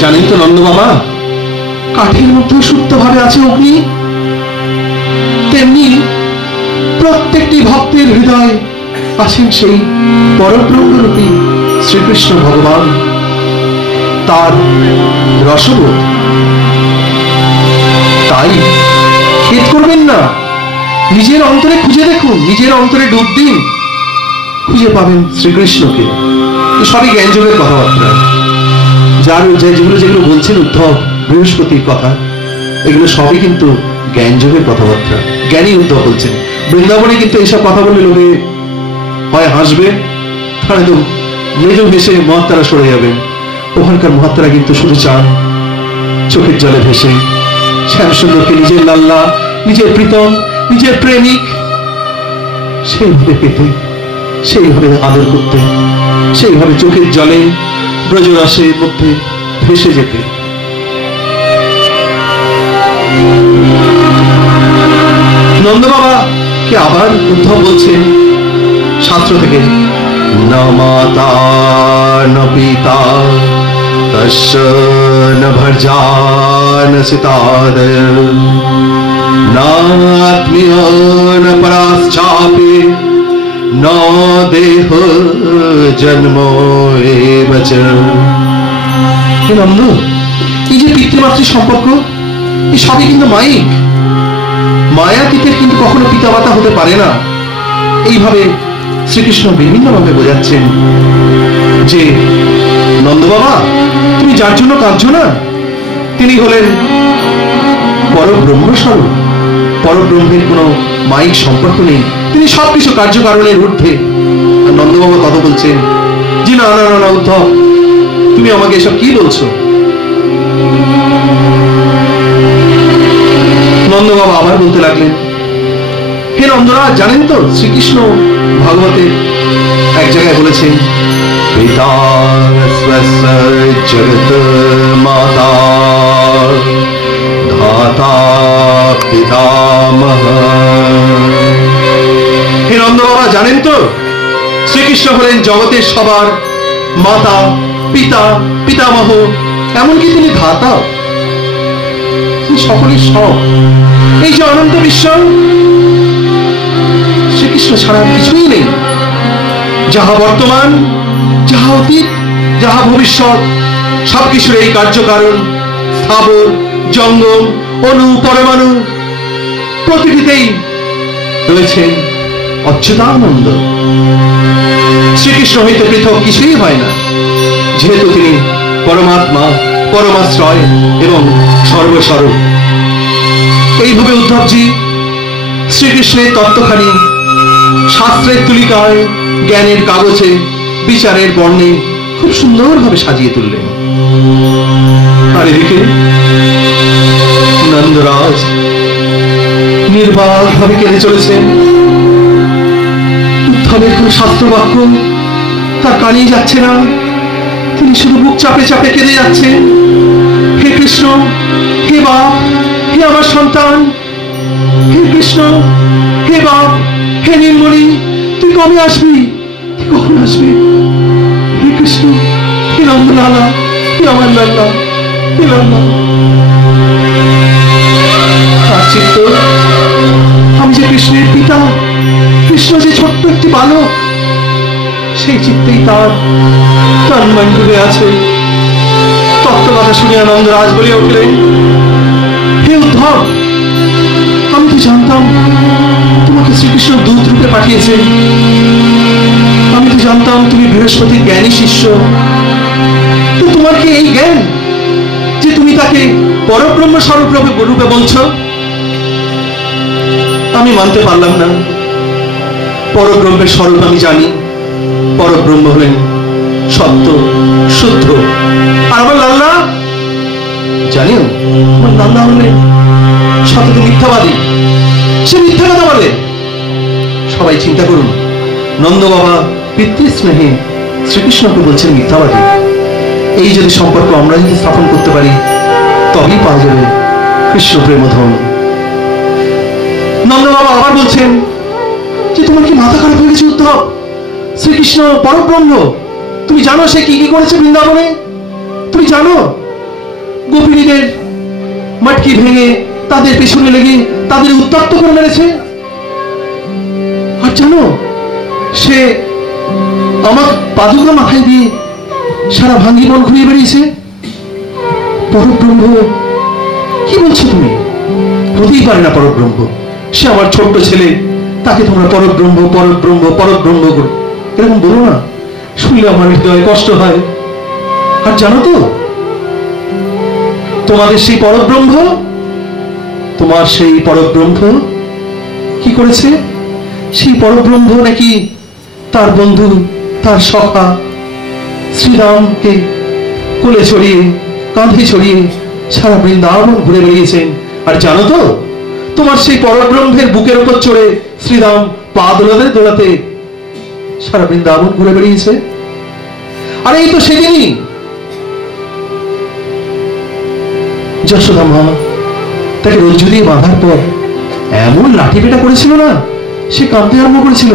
জানেন তো নন্দ বাবা, কাঠের মধ্যে সুপ্ত ভাবে আছে অগ্নি, তেমনি প্রত্যেকটি ভক্তের হৃদয় আছেন সেই পরব্রহ্মরূপী শ্রীকৃষ্ণ ভগবান। তার রসবোধ। তাই খেদ করবেন না, নিজের অন্তরে খুঁজে দেখুন, নিজের অন্তরে ডুব দিন, খুঁজে পাবেন শ্রীকৃষ্ণকে। সবই জ্ঞানযোগের কথাবার্তা। যেগুলো বলছেন উদ্ধব, বৃহস্পতির কথা, এগুলো সবই কিন্তু জ্ঞানযোগের কথাবার্তা। জ্ঞানী উদ্ধব বলছেন। বৃন্দাবনে কিন্তু এইসব কথা বললে লোকে হয় হাসবে, তাহলে তো মৃদু ভেসে মহাত্মারা সরে যাবে। ওখানকার মহাত্মারা কিন্তু শুধু চান চোখের জলে ভেসে শ্যামসুন্দরকে নিজের লাল্লা, নিজের প্রীতম, নিজের প্রেমিক সেইভাবে পেতে, সেইভাবে আদর করতে, সেইভাবে চোখের জলে ব্রজরসের মধ্যে ভেসে যেতে। নন্দ বাবা কে আবার উদ্ধব বলছেন শাস্ত্র থেকে, ন মাতা ন পিতা তস্য ন ভর্জা ন সিতাদয় নাত্মীয় ন পরাশ্চাপি ন দেহ জন্ম এবচ। হে নন্দ, এই যে পিতৃমাতৃ সম্পর্ক, এই সবই কিন্তু মায়িক। মায়াতীতের কিন্তু কখনো পিতামাতা হতে পারে না। এইভাবে শ্রীকৃষ্ণ বিভিন্নভাবে বোঝাচ্ছেন যে নন্দ বাবা, তুমি যার জন্য কাঁদছো না, তিনি হলেন পরব্রহ্মস্বরূপ। পরব্রহ্মের কোনো মায়িক সম্পর্ক নেই, তিনি সবকিছু কার্যকারণের ঊর্ধ্বে। আর নন্দ বাবা কথা বলছেন যে না না না উদ্ধব, তুমি আমাকে এসব কি বলছো? নন্দ বাবা আবার বলতে লাগলেন, হে নন্দরা, জানেন তো শ্রীকৃষ্ণ ভাগবতে এক জায়গায় বলেছেন, পিতা স্বস্য জগত মাতা ধাতা পিতামহ। হে নন্দ বাবা, জানেন তো শ্রীকৃষ্ণ হলেন জগতের সবার মাতা, পিতা, পিতামহ, এমনকি তিনি ধাতা, সকলের সব। এই যে অনন্ত বিশ্ব, শ্রীকৃষ্ণ ছাড়া কিছুই নেই। যাহা বর্তমান, যাহা অতীত, যাহা ভবিষ্যৎ, সবকিছুর এই কার্যকারণ স্থাবর, জঙ্গম, অণু, পরমাণু, প্রতিটিতেই রয়েছেন অচ্যুতানন্দ। শ্রীকৃষ্ণ হইতে পৃথক কিছুই হয় না, যেহেতু তিনি পরমাত্মা, পরমাশ্রয় এবং সর্বস্বরূপ। এইভাবে উদ্ধবজি শ্রীকৃষ্ণের তত্ত্বখানি শাস্ত্রের তুলিকায়, জ্ঞানের কাগজে, বিচারের বর্ণে খুব সুন্দরভাবে সাজিয়ে তুললেন। আর এদিকে নন্দরাজ নির্বাকভাবে কেঁদে চলেছেন। উদ্ধবের কোন শাস্ত্র বাক্য তার কানেই যাচ্ছে না, তিনি শুধু বুক চাপে চাপে কেঁদে যাচ্ছেন। হে কৃষ্ণ, হে বাপ, হে আমার সন্তান, হে কৃষ্ণ, হে বাপ, হে নীলমণি, তুই কবে আসবি, তুই কখন আসবি? হে কৃষ্ণ, হে নন্দলালা, হে আমার লাল্লা, হে লাল্লা। চিত্ত, আমি যে কৃষ্ণের পিতা, কৃষ্ণ যে ছোট্ট একটি বালক, সেই চিত্তেই তার তন্ময় ডুবে আছে। তত্ত্ব কথা শুনিয়া নন্দরাজ বলিয়া উঠলেন, হে উদ্ধব, আমি তো জানতাম তোমাকে শ্রীকৃষ্ণ দূত রূপে পাঠিয়েছে। আমি তো জানতাম তুমি বৃহস্পতির জ্ঞানী শিষ্য। তো তোমার কি এই জ্ঞান যে তুমি তাকে পরব্রহ্ম স্বরূপ রূপে বলছ? আমি মানতে পারলাম না। পরব্রহ্মের স্বরূপ আমি জানি। পরব্রহ্ম হলেন সত্য, শুদ্ধ। আর আমার লাল্লা, জানিও আমার লাল্লা হলেন সত্য মিথ্যাবাদী। সে মিথ্যা কথা বলে। সবাই চিন্তা করুন, নন্দ বাবা পিতৃস্নেহে শ্রীকৃষ্ণকে বলছেন মিথ্যাবাদী। এই যদি সম্পর্ক আমরা যদি স্থাপন করতে পারি, তবেই পাওয়া যাবে কৃষ্ণ প্রেমধন। নন্দ বাবা আবার বলছেন যে তোমার কি মাথা খারাপ হয়ে গেছে উদ্ধব? শ্রীকৃষ্ণ পরব্রহ্ম, তুমি জানো সে কি কি করেছে বৃন্দাবনে? তুমি জানো গোপিনীদের মটকি ভেঙে তাদের পেছনে লেগে তাদের উত্তপ্ত করে মেরেছে? আর জানো সে আমার পাদুকা মাথায় দিয়ে সারা ভাঙ্গি বন ঘুরিয়ে বেরিয়েছে? পরব্রহ্ম কি বলছো তুমি? হতেই পারে না পরব্রহ্ম। সে আমার ছোট্ট ছেলে, তাকে তোমরা পরব্রহ্ম পরব্রহ্ম পরব্রহ্ম করো এরকম বলো না, শুনলে আমার হৃদয়ে কষ্ট হয়। আর জানো তো তোমাদের সেই পরব্রহ্ম, তোমার সেই পরব্রহ্ম কি করেছে? সেই পরব্রহ্ম নাকি তার বন্ধু, তার সখা শ্রীরামকে কোলে ছড়িয়ে, কাঁধে ছড়িয়ে সারা বৃন্দাবন ঘুরে বেরিয়েছেন। আর জানো তো তোমার সেই পরব্রহ্মের বুকের উপর চড়ে শ্রীরাম পা দোলাতে দোলাতে সারা বৃন্দাবন ঘুরে বেরিয়েছে। আর এই তো সেদিনই যশোদা মা তাকে রজ্জু দিয়ে বাঁধার পর এমন লাঠি পেটা করেছিল না, সে কাঁদতে আরম্ভ করেছিল।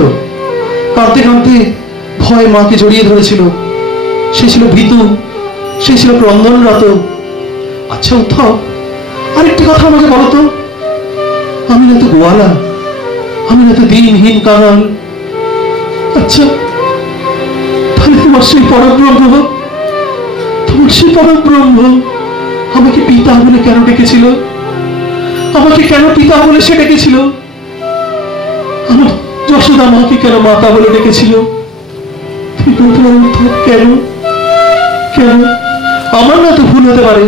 কাঁদতে কাঁদতে ভয় মাকে জড়িয়ে ধরেছিল। সে ছিল ভীতু, সে ছিল ক্রন্দনরত। আচ্ছা উদ্ধব, আরেকটি কথা আমাকে বলো তো, আমি না তো গোয়ালা, আমি না তো দিনহীন কাঙাল। আচ্ছা তাহলে তোমার সেই পরব্রহ্ম, তোমার সেই পরব্রহ্ম আমাকে পিতা বলে কেন ডেকেছিল? আমাকে কেন পিতা বলে সে ডেকেছিল? আমার যশোদা মাকে কেন মাতা বলে ডেকেছিল? কেন কেন? আমার না তো ভুল হতে পারে,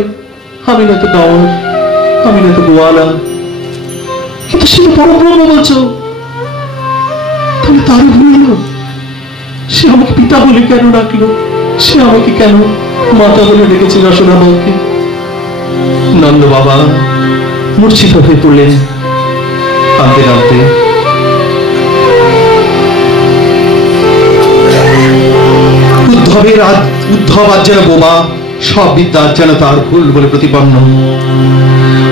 আমি না তো দাওয়ার, আমি না তো গোয়ালা, কিন্তু সে তো পরব্রহ্ম বলছো। তাহলে তারই ভুল হলো? সে আমাকে পিতা বলে কেন ডাকলো? সে আমাকে কেন মাতা বলে ডেকেছিল যশোদা মাকে? নন্দ বাবা মূর্ছিত হয়ে পড়লেন কাঁদতে কাঁদতে। উদ্ধব আজ যেন বোমা, সব বিদ্যা যেন তার ভুল বলে প্রতিপন্ন।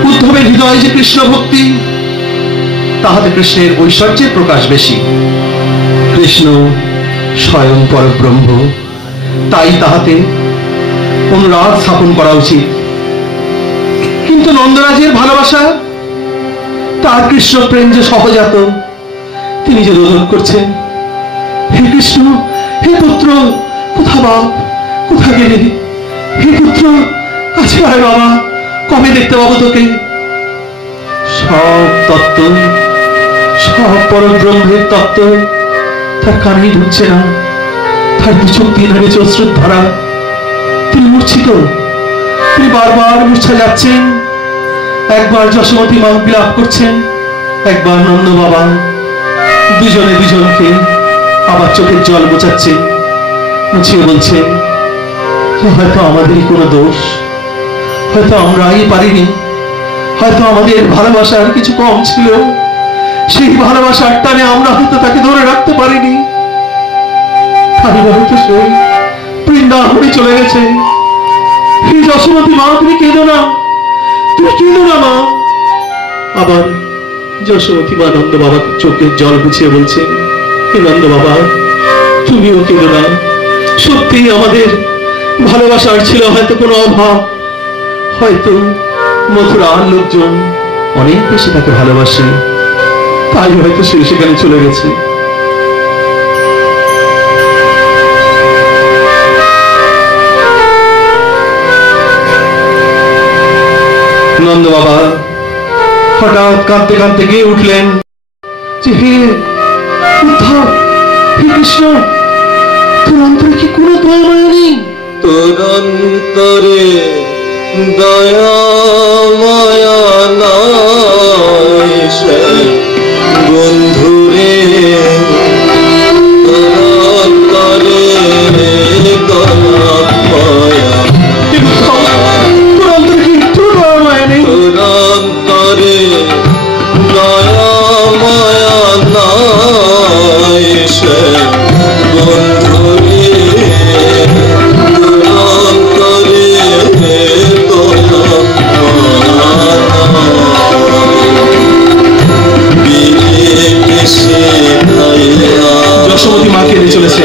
উদ্ধবের হৃদয়ে যে কৃষ্ণ ভক্তি, তাহাতে কৃষ্ণের ঐশ্বর্যের প্রকাশ বেশি। কৃষ্ণ স্বয়ং পরব্রহ্ম, তাই তাহাতে অনুরাগ স্থাপন করা উচিত। কিন্তু নন্দরাজের ভালোবাসা, তার কৃষ্ণ প্রেম যে সহজাত, তিনি যে রোদন করছেন, হে কৃষ্ণ, হে পুত্র, কোথা বাপ, কোথা গেলে? হে পুত্র, কাছে আয় বাবা, কবে দেখতে পাবো তোকে? সব তত্ত্ব, সব পরব্রহ্মের তত্ত্ব তার কানেই ঢুকছে না। তার দু চোখ দিয়ে ধরেছে অশ্রুর ধারা। তিনি মূর্ছিত, তিনি বারবার মূর্ছা যাচ্ছেন। একবার যশোমতী মা বিলাপ করছেন, একবার নন্দ বাবা। দুজনে দুজনকে আবার চোখের জল মোছাচ্ছে, মুছিয়ে বলছে হয়তো আমাদেরই কোনো দোষ, হয়তো আমরাই পারিনি, হয়তো আমাদের ভালোবাসার কিছু কম ছিল, সেই ভালোবাসার টানে আমরা হয়তো তাকে ধরে রাখতে পারিনি, তাই হয়তো সে বৃন্দাবনে চলে গেছে। এই যশোমতী মা, তুমি কেঁদো না, তুমি কেঁদো না মা। আবার যশোমতী মা নন্দ বাবাকে চোখের জল মুছিয়ে বলছে, নন্দ বাবা তুমিও কেঁদো না, সত্যি আমাদের ভালোবাসার ছিল হয়তো কোনো অভাব, হয়তো মথুরার লোকজন অনেক বেশি তাকে ভালোবাসে, তাই হয়তো সে সেখানে চলে গেছে। নন্দ বাবা হঠাৎ কাঁদতে কাঁদতে গিয়ে উঠলেন যে হে উদ্ধব, হে কৃষ্ণ, তোর অন্তরে কি কোনো দয়া মায়া নেই? তোর অন্তরে দয়া মায়া নাই সে বন্ধুরে, তোর অন্তরে দয়া মায়া, তোর অন্তরে কি একটু দয়া মায়া নেই? তোর অন্তরে দয়া মায়া নাই সে বন্ধুরে, তোর অন্তরে দয়া মায়া বিনে সে ভাইয়া। যশোমতী মা কেঁদে চলেছে।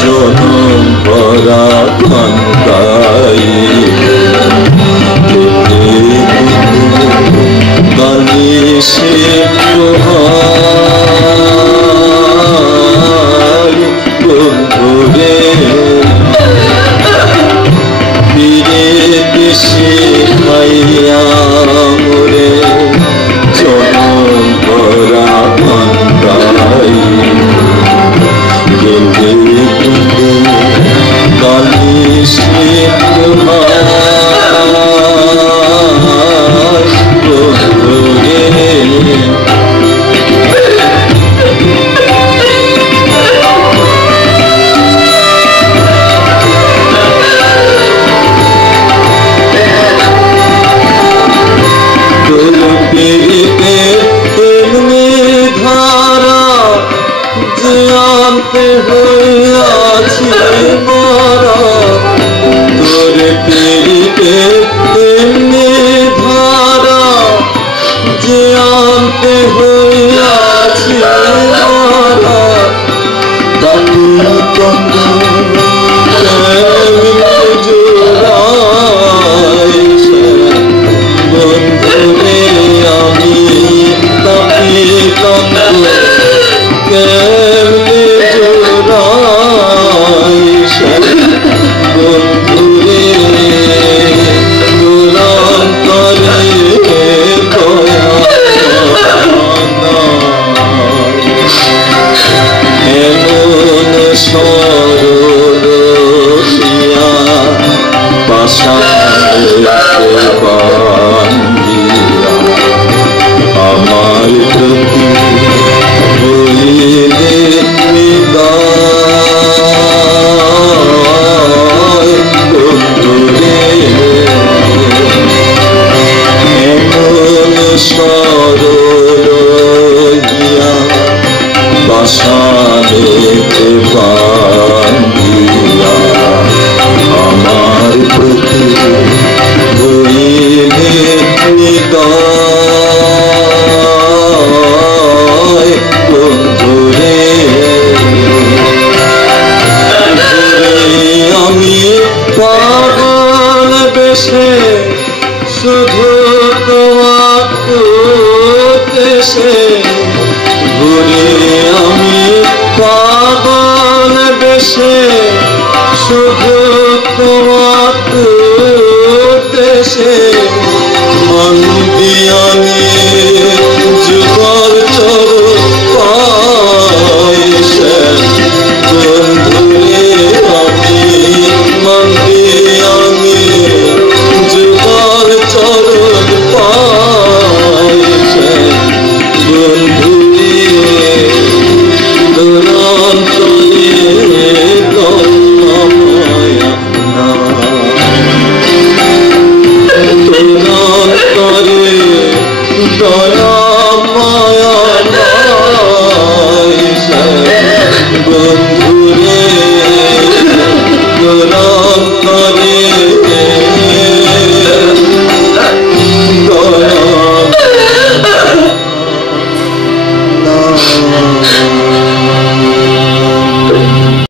জনম ভরা কান্দাই গালি সে বন্ধুরে, ফিরে দেশে ভাইয়া মোরে জনম ভরা কান্দাই গেলে গালি সে ধারা যে আনতে হইয়াছি মারা, তোর পেরিতে এমনি ধারা যে আনতে হইয়াছি মারা, তাকে কত জোড়াইছে বন্ধুরে, আমি তাকে কত কেমনে জোড়াইছে বন্ধুরে, তোর অন্তরে দয়া নাই এমন সরল পিয়া পাশাতে বান্ধিয়া আমার প্রতি হইলে বিদায় বন্ধুরে, এমন সরল হিয়া বাসানেতে বান্ধিয়া আমার প্রতি হইলে বিদায় বন্ধুরে, আমি পাগল বেশে শুধু তোমার দেশে ঘুরে, আমি পাগল বেশে শুধু তোমার দেশে মন দিয়ানি যুগল চরণ পাইছে বন্ধুরে, আমি মন দিয়ানি যুগল চরণ পাইছে বন্ধুরে। দয়া